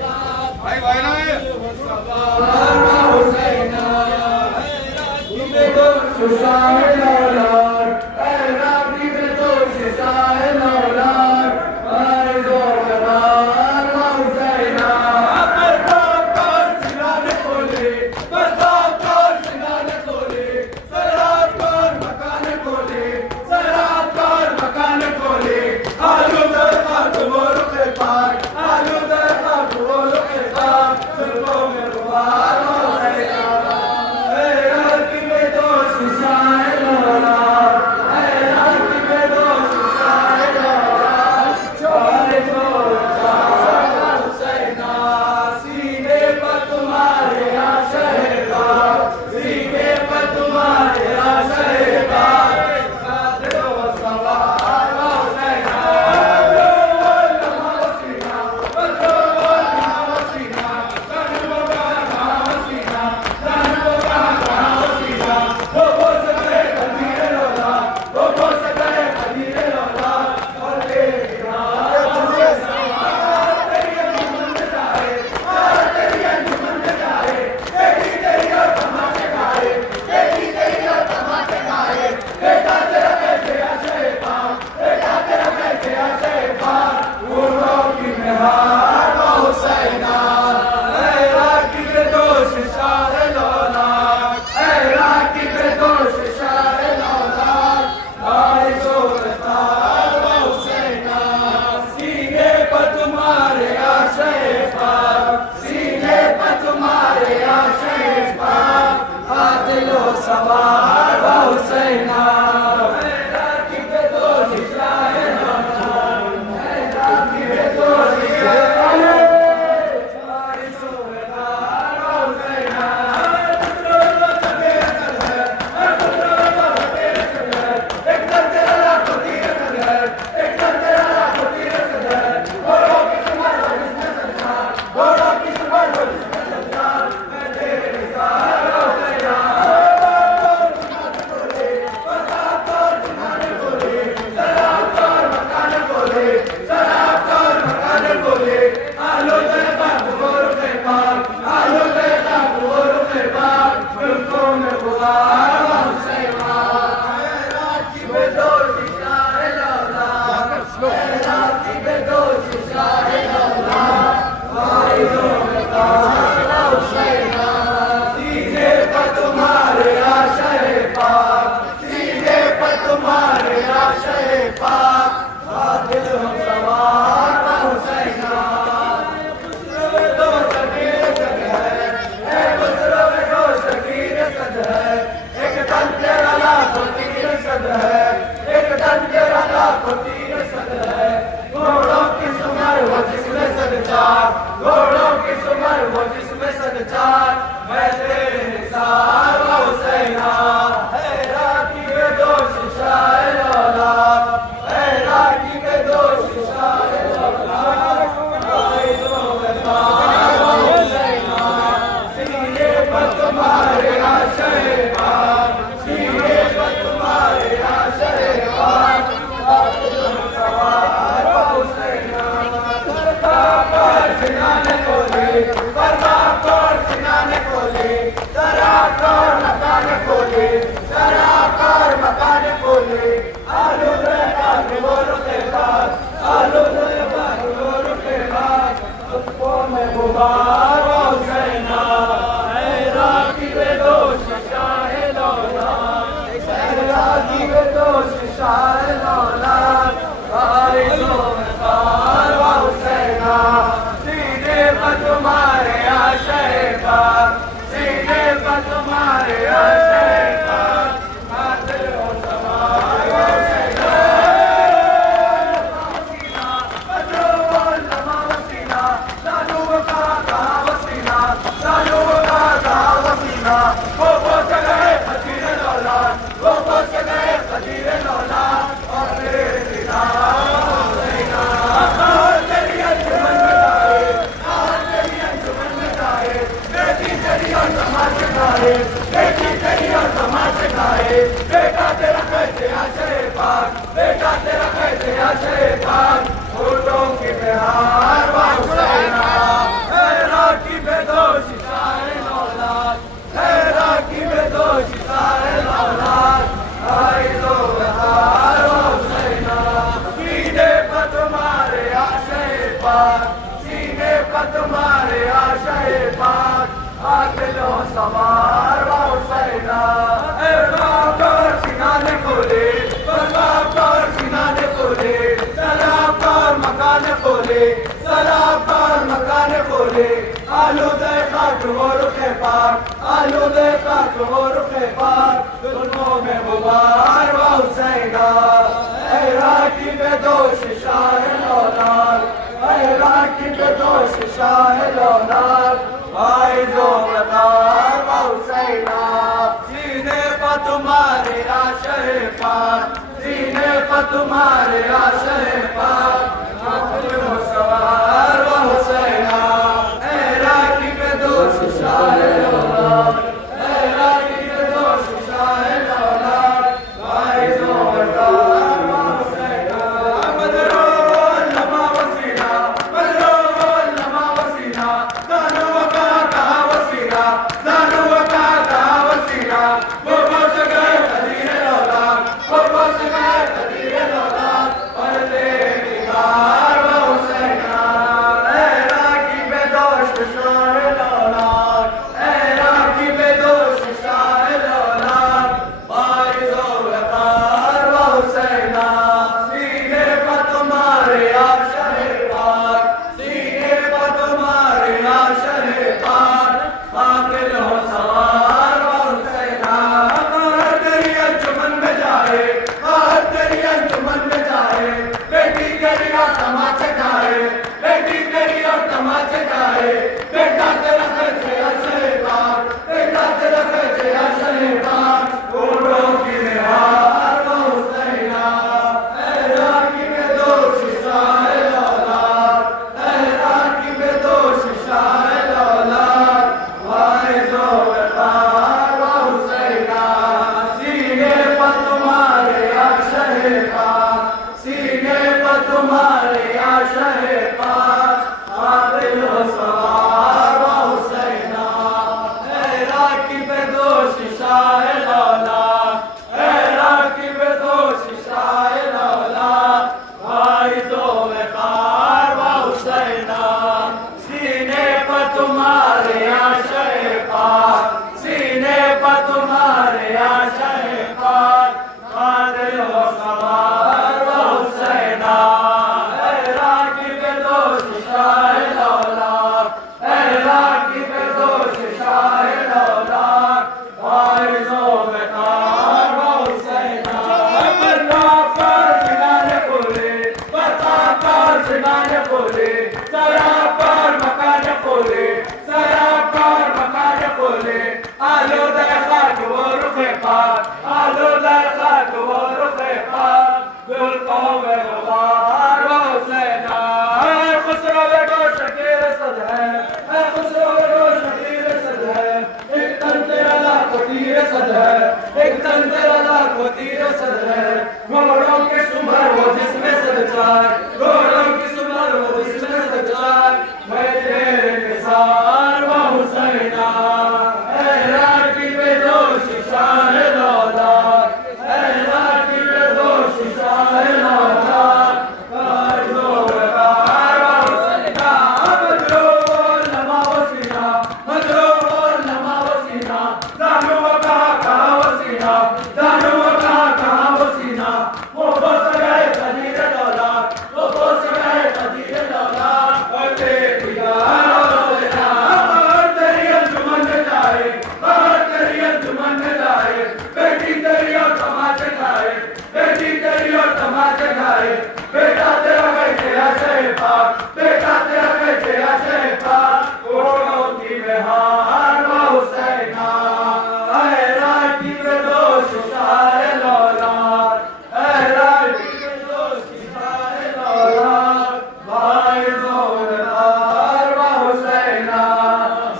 पाक भाई भाई ना सवार वो हुसैना राकी में तो शिशाए लौलाद एक तन तेरा लाखों तीर सद है, एक तन तेरा लाखों तीर सद है। घोड़ों की सुमर वो जिसमें सद चार, घोड़ों की सुमर वो जिसमें सद चार। मैं तेरे निसार व हुसैना, हैरा की बेदोश शाह औलाद, हैरा की बेदोश शाह औलाद। आइज़ों में पार व हुसैना, सीने पर तुम्हारे आशे पार, सीने पर तुम्हारे आशे पार। सवार व हुसैना, कर सिनाने खोले, परवा कर सिनाने खोले, जरा कर मकान खोले, जरा कर मकान खोले। आलू दे बाग गोरू के बाद, आलू दे बाग गोरू के बाद। तुझको मैं गुबार व हुसैना, हैरा की बेदोश शाह औलाद, हैरा की बेदोश शाह औलाद। आइज़ों में पार व हुसैना, सीने पर तुम्हारे आशे पार, सीने पर तुम्हारे आशे पार। कातिल हो सवार व हुसैना, वसीना बदरो लमा वसीना, लालू का कहा वसीना, लालू का वसीना। वो पहुंच गए फकीर औलाद, वो पहुंच गए फकीर औलाद। और तेरे दीदार हुसैना, तेरी अंजुमन में गाए, तेरी अंजुमन में गाए। बेटी तेरी और समाज गाए, बेटी तेरी और समाज गाए। बेटा तेरा कैसे आशे पार, बेटा तेरा कैसे आशे पार। होठों की बिहार व हुसैना, हैरा की बेदोश शाह औलाद, हैरा की बेदोश शाह औलाद। आइज़ों में हार व हुसैना, सीने पर तुम्हारे आशे पार, सीने पर तुम्हारे आशे पार। कातिलो सवार व हुसैना, कर सिनाने खोले, सलाब कर सिनाने खोले, सलाब कर मकान खोले, सलाब कर मकान खोले। आलू दे खाक वो रुखे पार, आलू दे खाक वो रुखे पार। दोनों में गुबार व हुसैना, हैरा की बेदोश शाह औलाद, हैरा की बेदोश शाह औलाद। आइज़ों में पार व हुसैना, सीने पर तुम्हारे आशे पार, सीने पर तुम्हारे आशे पार। कातिल हो सवार व हुसैना, हैरा की बेदोश शाह औलाद, हैरा की बेदोश शाह औलाद। आइज़ों में पार व हुसैना, बदरो लमा वसीना, बदरो लमा वसीना। दानव का कहा वसीना, दानव का कहा वसीना। वो बस गए कदीर औलाद, वो बस गए कदीर औलाद। और तेरे दीदार व हुसैना, हैरा की बेदोश शाह औलाद, हैरा की बेदोश शाह औलाद। आइज़ों में पार व हुसैना, सीने पर तुम्हारे आशे पार, सीने पर तुम्हारे आशे पार। कातिल हो सवार व हुसैना, पार आलो दर खाक वो रुखे पार जुल्फों में गुबार वो हुसैना खुसरो बेटो शकीर सद है खुसरो बेटो शकीर सद है एक तन तेरा लाखों तीर सद है एक तन तेरा लाखों तीर सद है घोड़ों के सुमर वो जिसमें सद चार घोड़ों की सुमर वो जिसमें सद चार मैं तेरे निसार वो हुसैना ऐ राखी बेदोश शाह लौलाद ऐ राखी बेदोश शाह लौलाद कारजो बेकार वो हुसैना मजरूर लमा वसीना मजरूर लमा वसीना जानू कहाँ वसीना जानू कहाँ वसीना वो बस गए कदीर दौलत वो बस गए कदीर दौलत और तेरी तेरी अंजुमन में जाए तेरी अंजुमन में जाए बेटी तेरी और तमाचे खाए बेटी तेरी और तमाचे खाए बेटा तेरा कैसे आशे पाक बेटा तेरा कैसे आशे पाक घोड़ों की बेहार वो हुसैना ऐ राखी बेदोश शाह लौलाद ऐ राखी बेदोश शाह लौलाद भाई जोरदार वो हुसैना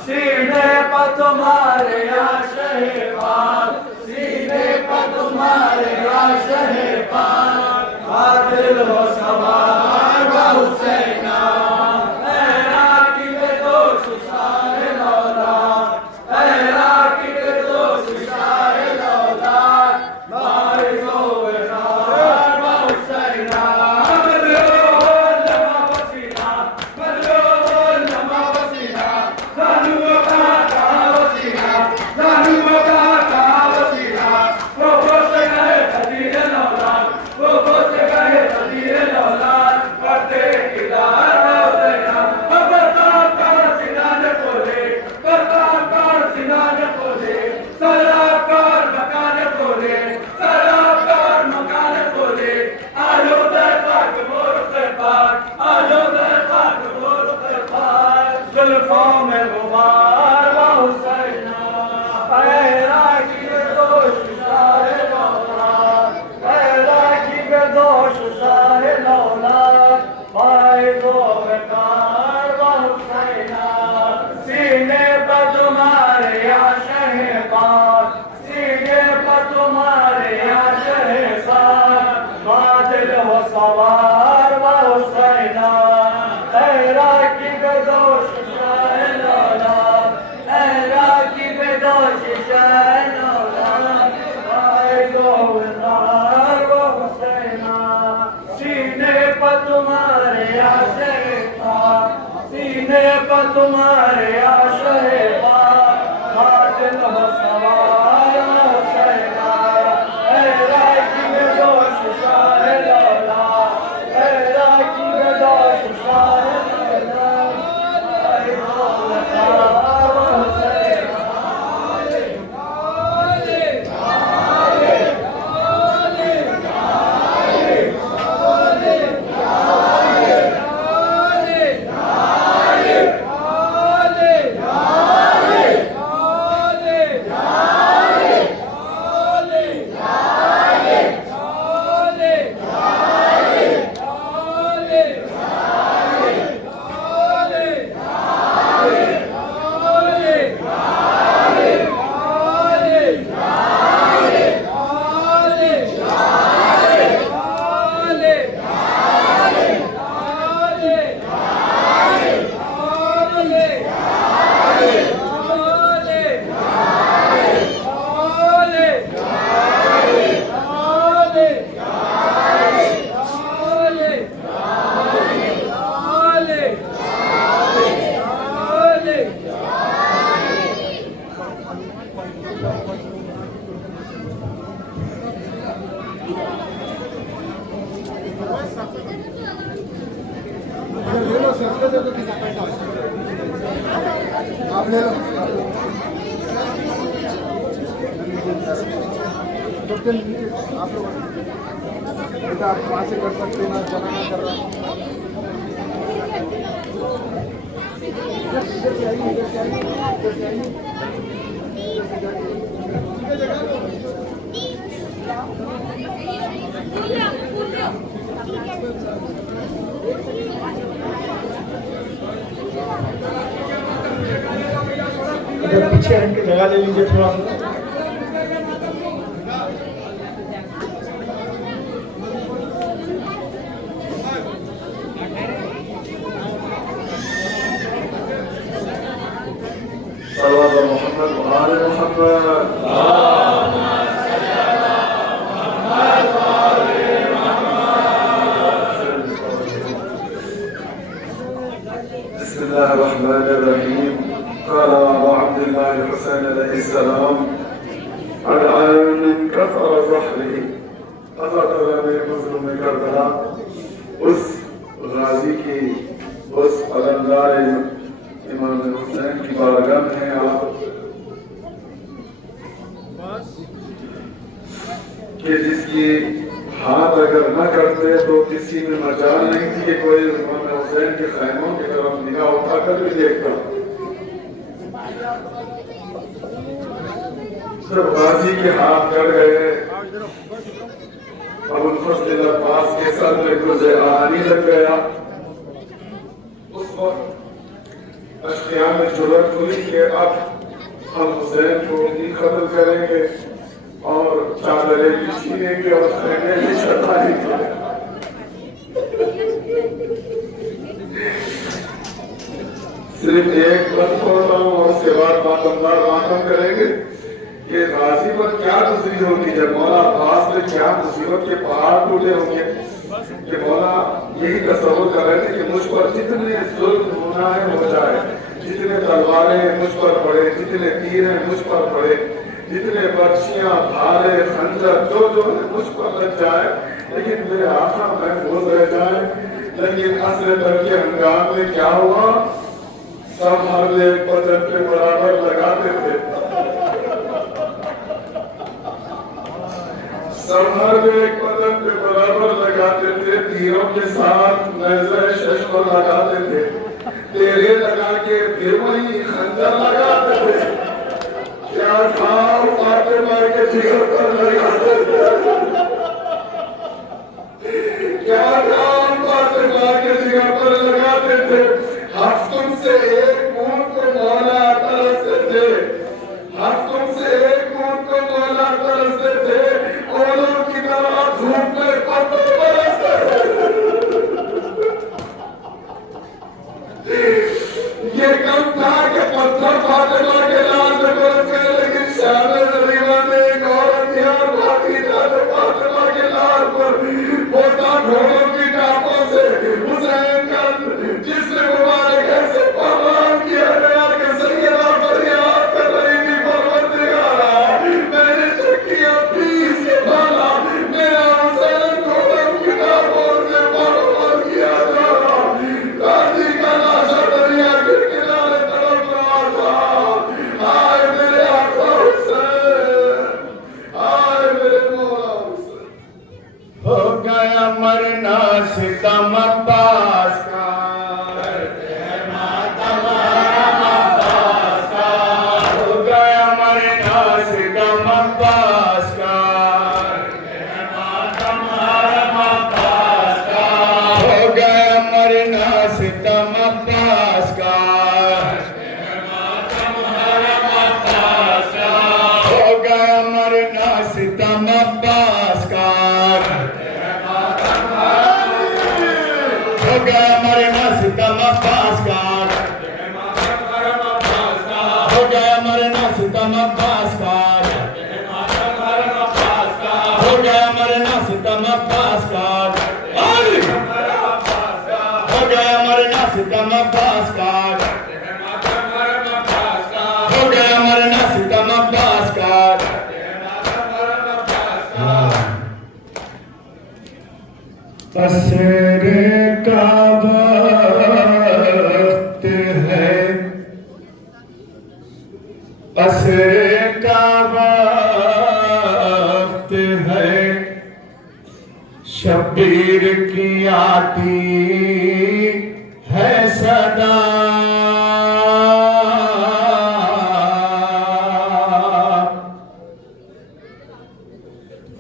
सीने पर तुम्हारे आशे पाक सीने पर तुम्हारे आशे पाक आदिल हो सवार वो हुसैना ऐ राखी बेदोश शाह लौलाद ऐ राखी बेदोश शाह लौलाद भाई जोरदार वो हुसैना मजरूर लमा वसीना मजरूर लमा वसीना जानू कहाँ वसीना जानू कहाँ वसीना वो बोस गए कदीर लौलाद वो बोस गए कदीर लौलाद करते किदार हुसैना बरकार सीना ने खोले बरकार सीना ने खोले सलाहकार मकान खोले सलाहकार मकान खोले आलो दर खाक मोर के पार आलो दर खाक मोर के पार जुल्फों में गुबार वो हुसैना ऐ राखी बेदोश शाह लौलाद ऐ राखी बेदोश शाह लौलाद भाई जोरदार वो हुसैना सीने पर तुम्हारे आशे पाक सीने पर तुम्हारे आशे पाक बादल हो सवार वो हुसैना ऐ राखी बेदोश शाह लौलाद ऐ राखी बेदोश शाह लौलाद भाई जोरदार वो हुसैना सीने पर तुम्हारे आशे पाक सीने पर तुम्हारे आशे पाक बादल हो सवार वो हुसैना ऐ राखी बेदोश शाह लौलाद ऐ राखी बेदोश शाह लौलाद भाई जोरदार वो हुसैना आप ले लो। तो फिर आप लोग बेटा आप वहाँ से कर सकते हो ना, जमा ना कर रहा इधर से आइए, इधर से आइए, इधर से आइए। पीछे हट के लगा ले लीजिए थोड़ा सा। सल्लल्लाहु मोहम्मद व आले मोहम्मद। बिस्मिल्लाहिर्रहमानिर्रहीम। क़ाल अबू अब्दिल्लाह हुसैन अलैहिस्सलाम अदआन मिन कफ़र ज़हरी अज़दर में मज़लूम करबला। उस गाजी की उस अलमदार इमाम हुसैन की बारगाह में आप कि जिसकी हाथ अगर न करते तो किसी में मजाल नहीं थी कि कोई इमाम हुसैन के खैमों की तरफ निगाह उठाकर भी देखता। जब गाजी के हाथ कट गए, अबुल फज़ल अब्बास के सर में गुर्ज़े आनी लग गया। उस वक्त अश्किया में जुर्रत हुई कि अब हम हुसैन को भी कत्ल करेंगे और चादरें भी छीनेंगे और खैमे भी छताएंगे। सिर्फ एक बात बोल रहा हूँ और उसके बाद बातंबार मातम करेंगे कि गाजी पर क्या गुजरी होगी जब मौला अब्बास में क्या मुसीबत के पहाड़ टूटे होंगे कि मौला यही तस्वुर कर रहे थे कि मुझ पर जितने जुल्म होना है हो जाए, जितने तलवारें मुझ पर पड़े, जितने तीर हैं मुझ पर पड़े, जितने बर्छियां भाले खंजर जो जो मुझ पर लग जाए, लेकिन मेरे आका महफूज रह जाए। लेकिन असर तक के हंगाम में क्या हुआ, सब हर एक बदन पे बराबर लगाते थे, सब हर एक बदन पे बराबर लगाते थे, तीरों के साथ नजर शश पर लगाते थे, तेरे लगा के फिर वही खंजर लगाते थे। क्या खाओ फातिमा के जिगर पर लगाते थे, क्या खाओ फातिमा के जिगर पर लगाते थे। हफ्तों से एक बूंद को मौला तरसते थे, हफ्तों से एक बूंद को मौला तरसते थे, ओलों की तरह धूप में पत्थर बरसते थे। ये कम था कि पत्थर फातिमा के लाल में बरस गए, लेकिन शान गरीबा में एक औरत यार बाकी था जो फातिमा के लाल पर पोता घोड़ों की टापों से हुसैन का जिसने मुबारक ऐसे परवान किया गया कि सैयदा फरियाद कर रही थी, परवरदिगारा मैंने चक्कियां पीस के डाला, मेरा हुसैन घोड़ों की टापों से परवान किया जा रहा, गाजी का लाशा दरिया के किनारे तड़प रहा था। आए मेरे आका हुसैन, आए मेरे मौला हुसैन। हो गया मरना सितम अब्बास का, हो गया मरना सितम अब्बास का, हो गया मरना सितम अब्बास का, हो गया मरना सितम अब्बास का, हो गया मरना सितम अब्बास का, हो गया मरना सितम अब्बास का, हो गया मरना सितम अब्बास का, हो गया मरना सितम अब्बास का, हो गया मरना सितम अब्बास का। असरे का वक्त है, असरे का वक्त है, शब्बीर की आती है सदा,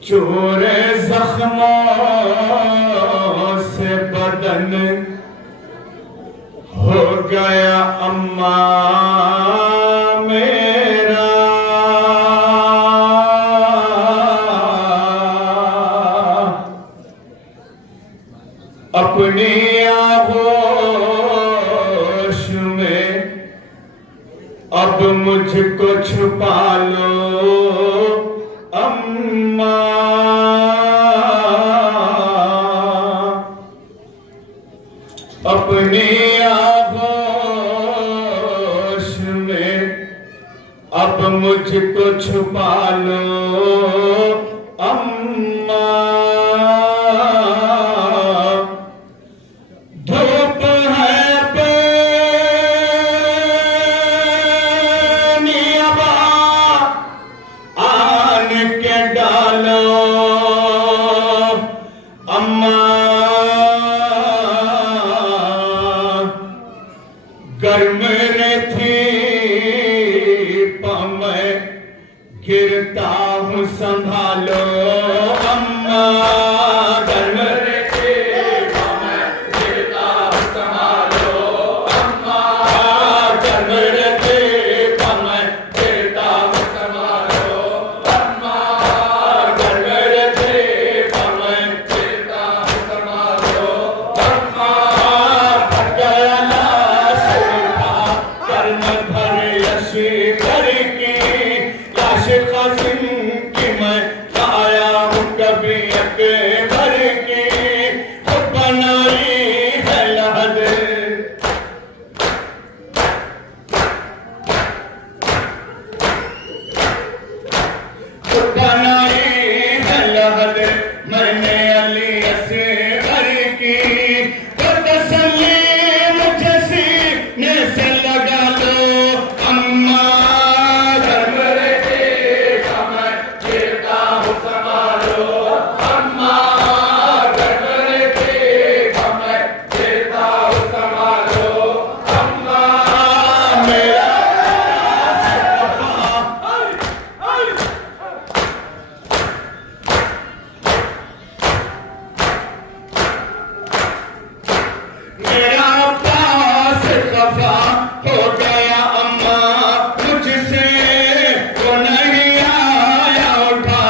चोरे जख्मों से बदन हो गया अम्मा मेरा। अपनी आगोश में अब मुझको छुपा लो अम्मा। अपनी आगोश में अब मुझको छुपा लो अम्मा। धूप है पेनियाबा आन के डालो अम्मा। गर्म थी मैं गिरता हूँ संभालो अम्मा। गर्म थी मैं गिरता हूँ संभालो अम्मा। गर्म थी मैं गिरता हूँ संभालो अम्मा। गर्म थी मैं गिरता हूँ संभालो अम्मा। लाश कासिम की मैं लाया हूँ कभी अकबर की वो बनाई है लहद। वो बनाई है लहद मैंने अली असगर की। वो तसल्ली मुझे सीने से लगा लो अम्मा। मेरा पास खफा हो गया अम्मा मुझसे वो नहीं आया उठा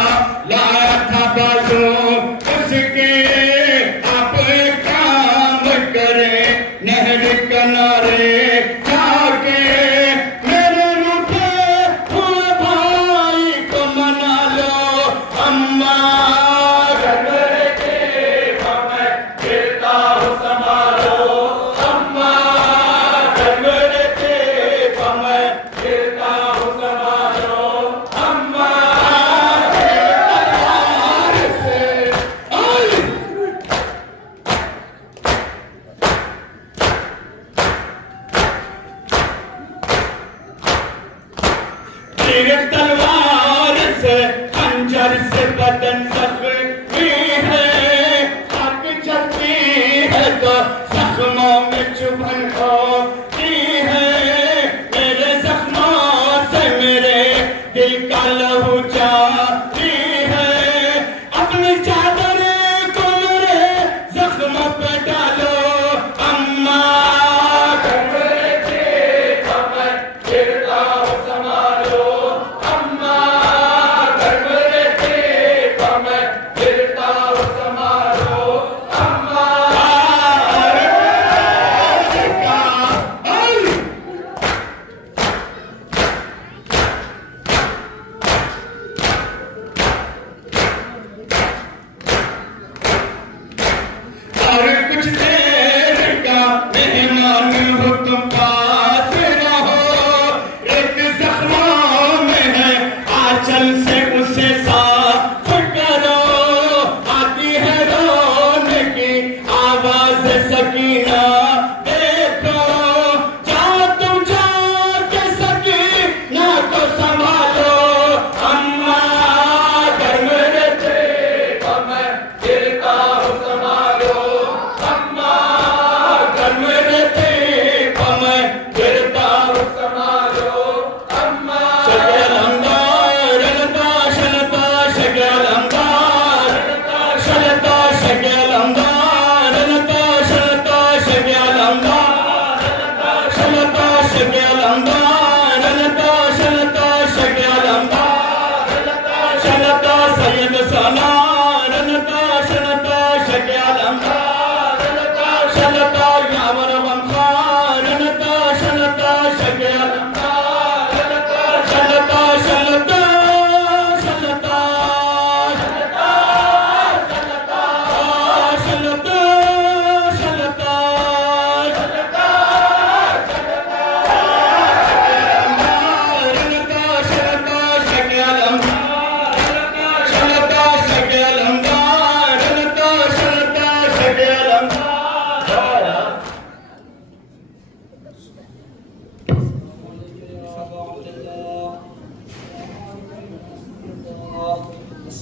लाया था बाजू उसके। आप काम करे नहर किनारे जाके मेरे रूठे हुए भाई को मना लो अम्मा। तलवार से खंजर से बदन जख्मी है। आग जलती है तो जख्मों में चुभन होती है। मेरे जख्मों से मेरे दिल का लहू जाती है। अपनी चादर को मेरे जख्म पे डालो अम्मा। कुछ देर का मेहमान हो तुम पास रहो। एक जख्मों में है आंचल से उसे साफ करो। आती है रोने की आवाज सकीना देखो। जाओ तुम जाके सकीना को संभालो अम्मा। गर्म रहते मैं गिरता हूँ संभालो अम्मा।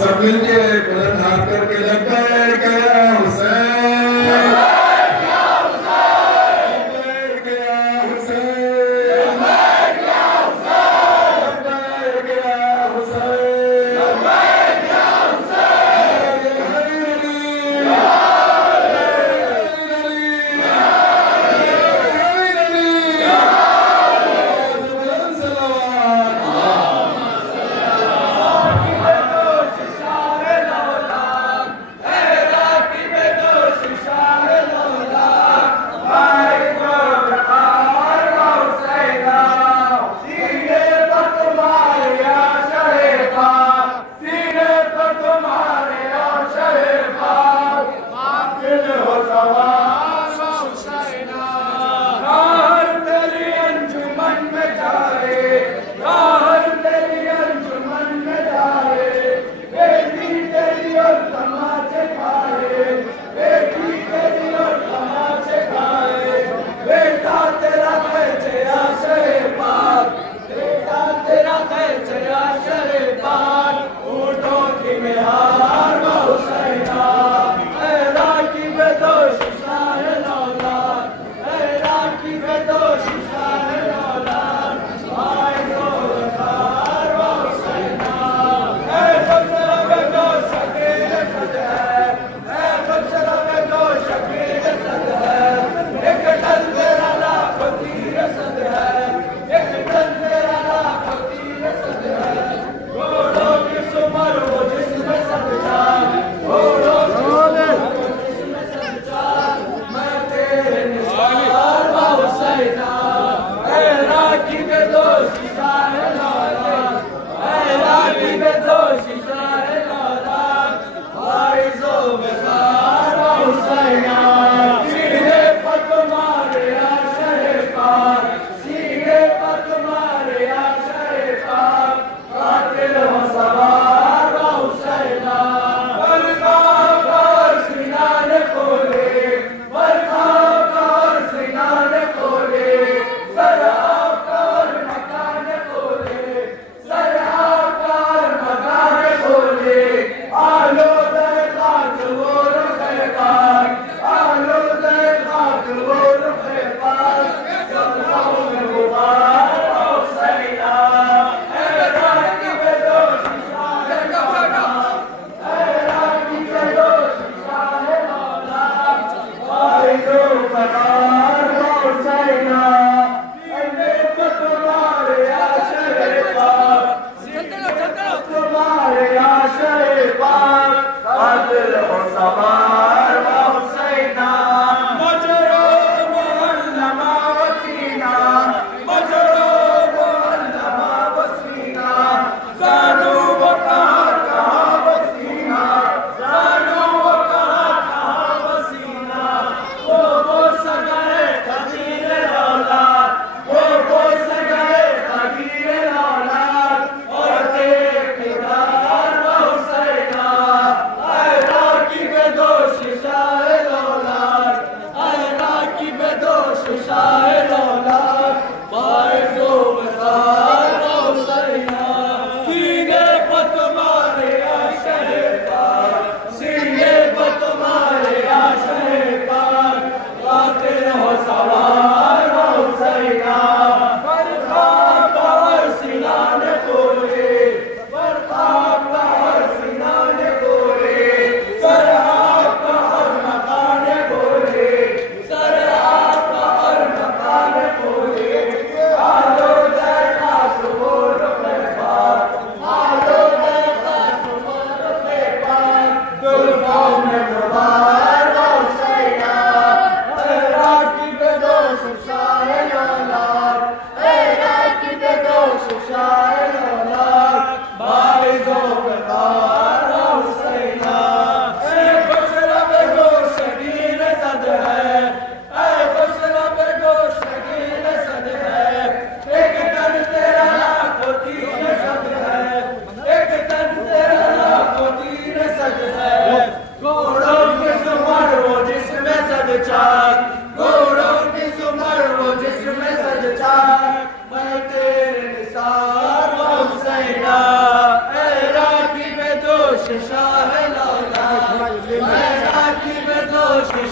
सब मिलके बुलंद हाथ करके लब्बैक या हुसैन, लब्बैक या हुसैन, लब्बैक या हुसैन, लब्बैक या हुसैन, लब्बैक या हुसैन, लब्बैक या हुसैन। या हैदरी या हैदरी या हैदरी या बुलंद सलावत।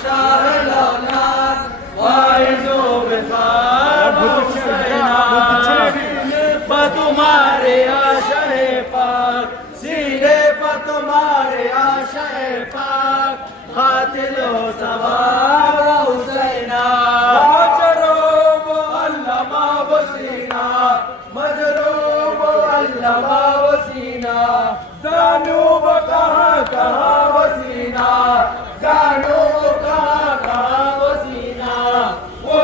शाह लौलाद वाइजो बिखार सीने पर तुम्हारे आशय पाक सीने पर तुम्हारे आशय पाक कातिलो सवार हुसैना मजरूब अल्लमा वसीना मजरूब अल्लमा वसीना जानू कहाँ कहाँ वसीना जानू कहाँ वसीना वो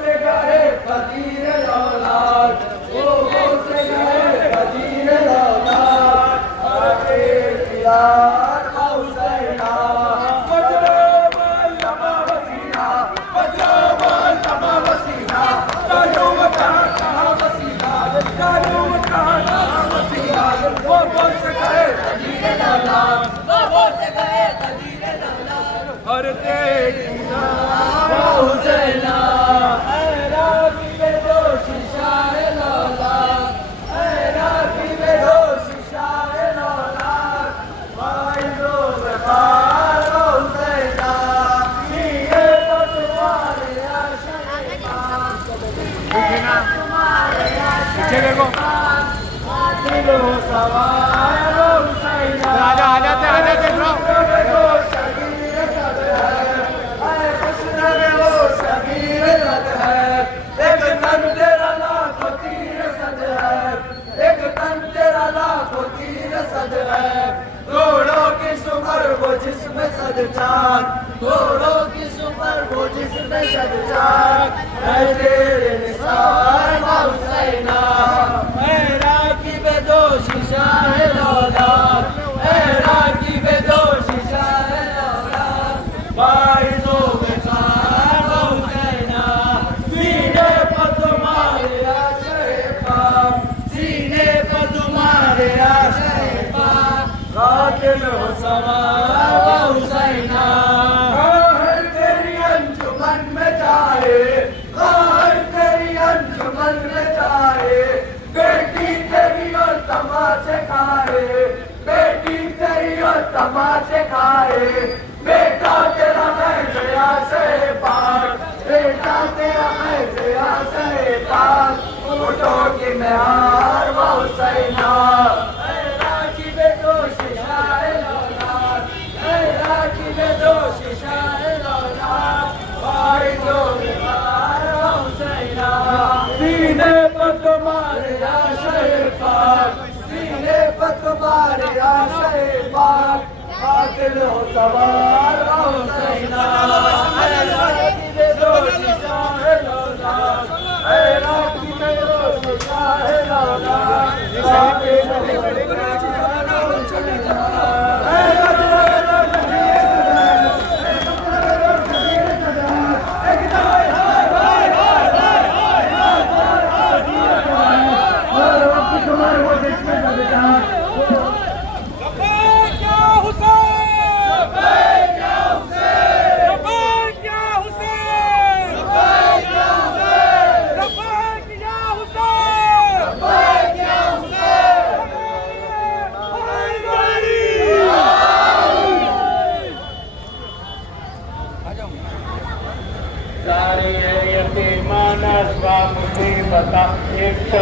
से गए कदीर औलाद वो से गए कदीर औलाद अरे यार हुसैना मजरूब अल्लमा वसीना मजरूब अल्लमा वसीना जानू कहाँ वसीना जानू कहाँ वसीना वो से गए कदीर औलाद वो से गए कदीर औलाद और तेरा हुसैना ऐरा की बेदोश शाह लौलाद ऐरा की बेदोश शाह लौलाद वाइजो बखार हुसैना ये तो तुम्हारे आशय तुम्हारे आशय देखो दिलो सवार हुसैना आ जाते ब्रो एक तन तेरा लाखों तीर सद है एक तन तेरा लाखों तीर सद है घोड़ों की सुमर वो जिसमें सद चांद घोड़ों की सुमर वो जिसमें सद चांद है तेरे निसार हुसैना ऐरा की बेदोश शाह लौलाद ऐरा की बेदोश शाह लौलाद वाइजो बेकार हुसैना सीने पर तुम्हारे आशय पाक सीने पर तुम्हारे आशय पाक कातिल हो सवार हुसैना हर तेरी अंजुमन में जाए हर तेरी अंजुमन में जाए बेटी तेरी और तमाचे खाए बेटी तेरी और तमाचे खाए बेटा तेरा है जया से पाक बेटा तेरा है जया से पाक फोटो की मेहार वो हुसैना ऐरा की बेदोश शाह लौलाद ऐरा की बेदोश शाह लौलाद वाइजो बिखार वो हुसैना सीने पर तुम्हारे आशय पाक सीने पर तुम्हारे आशय पाक कातिल हो सवार हुसैना ऐरा की बेदोश शाह लौलाद ऐरा की बेदोश शाह लौलाद कातिल हो एक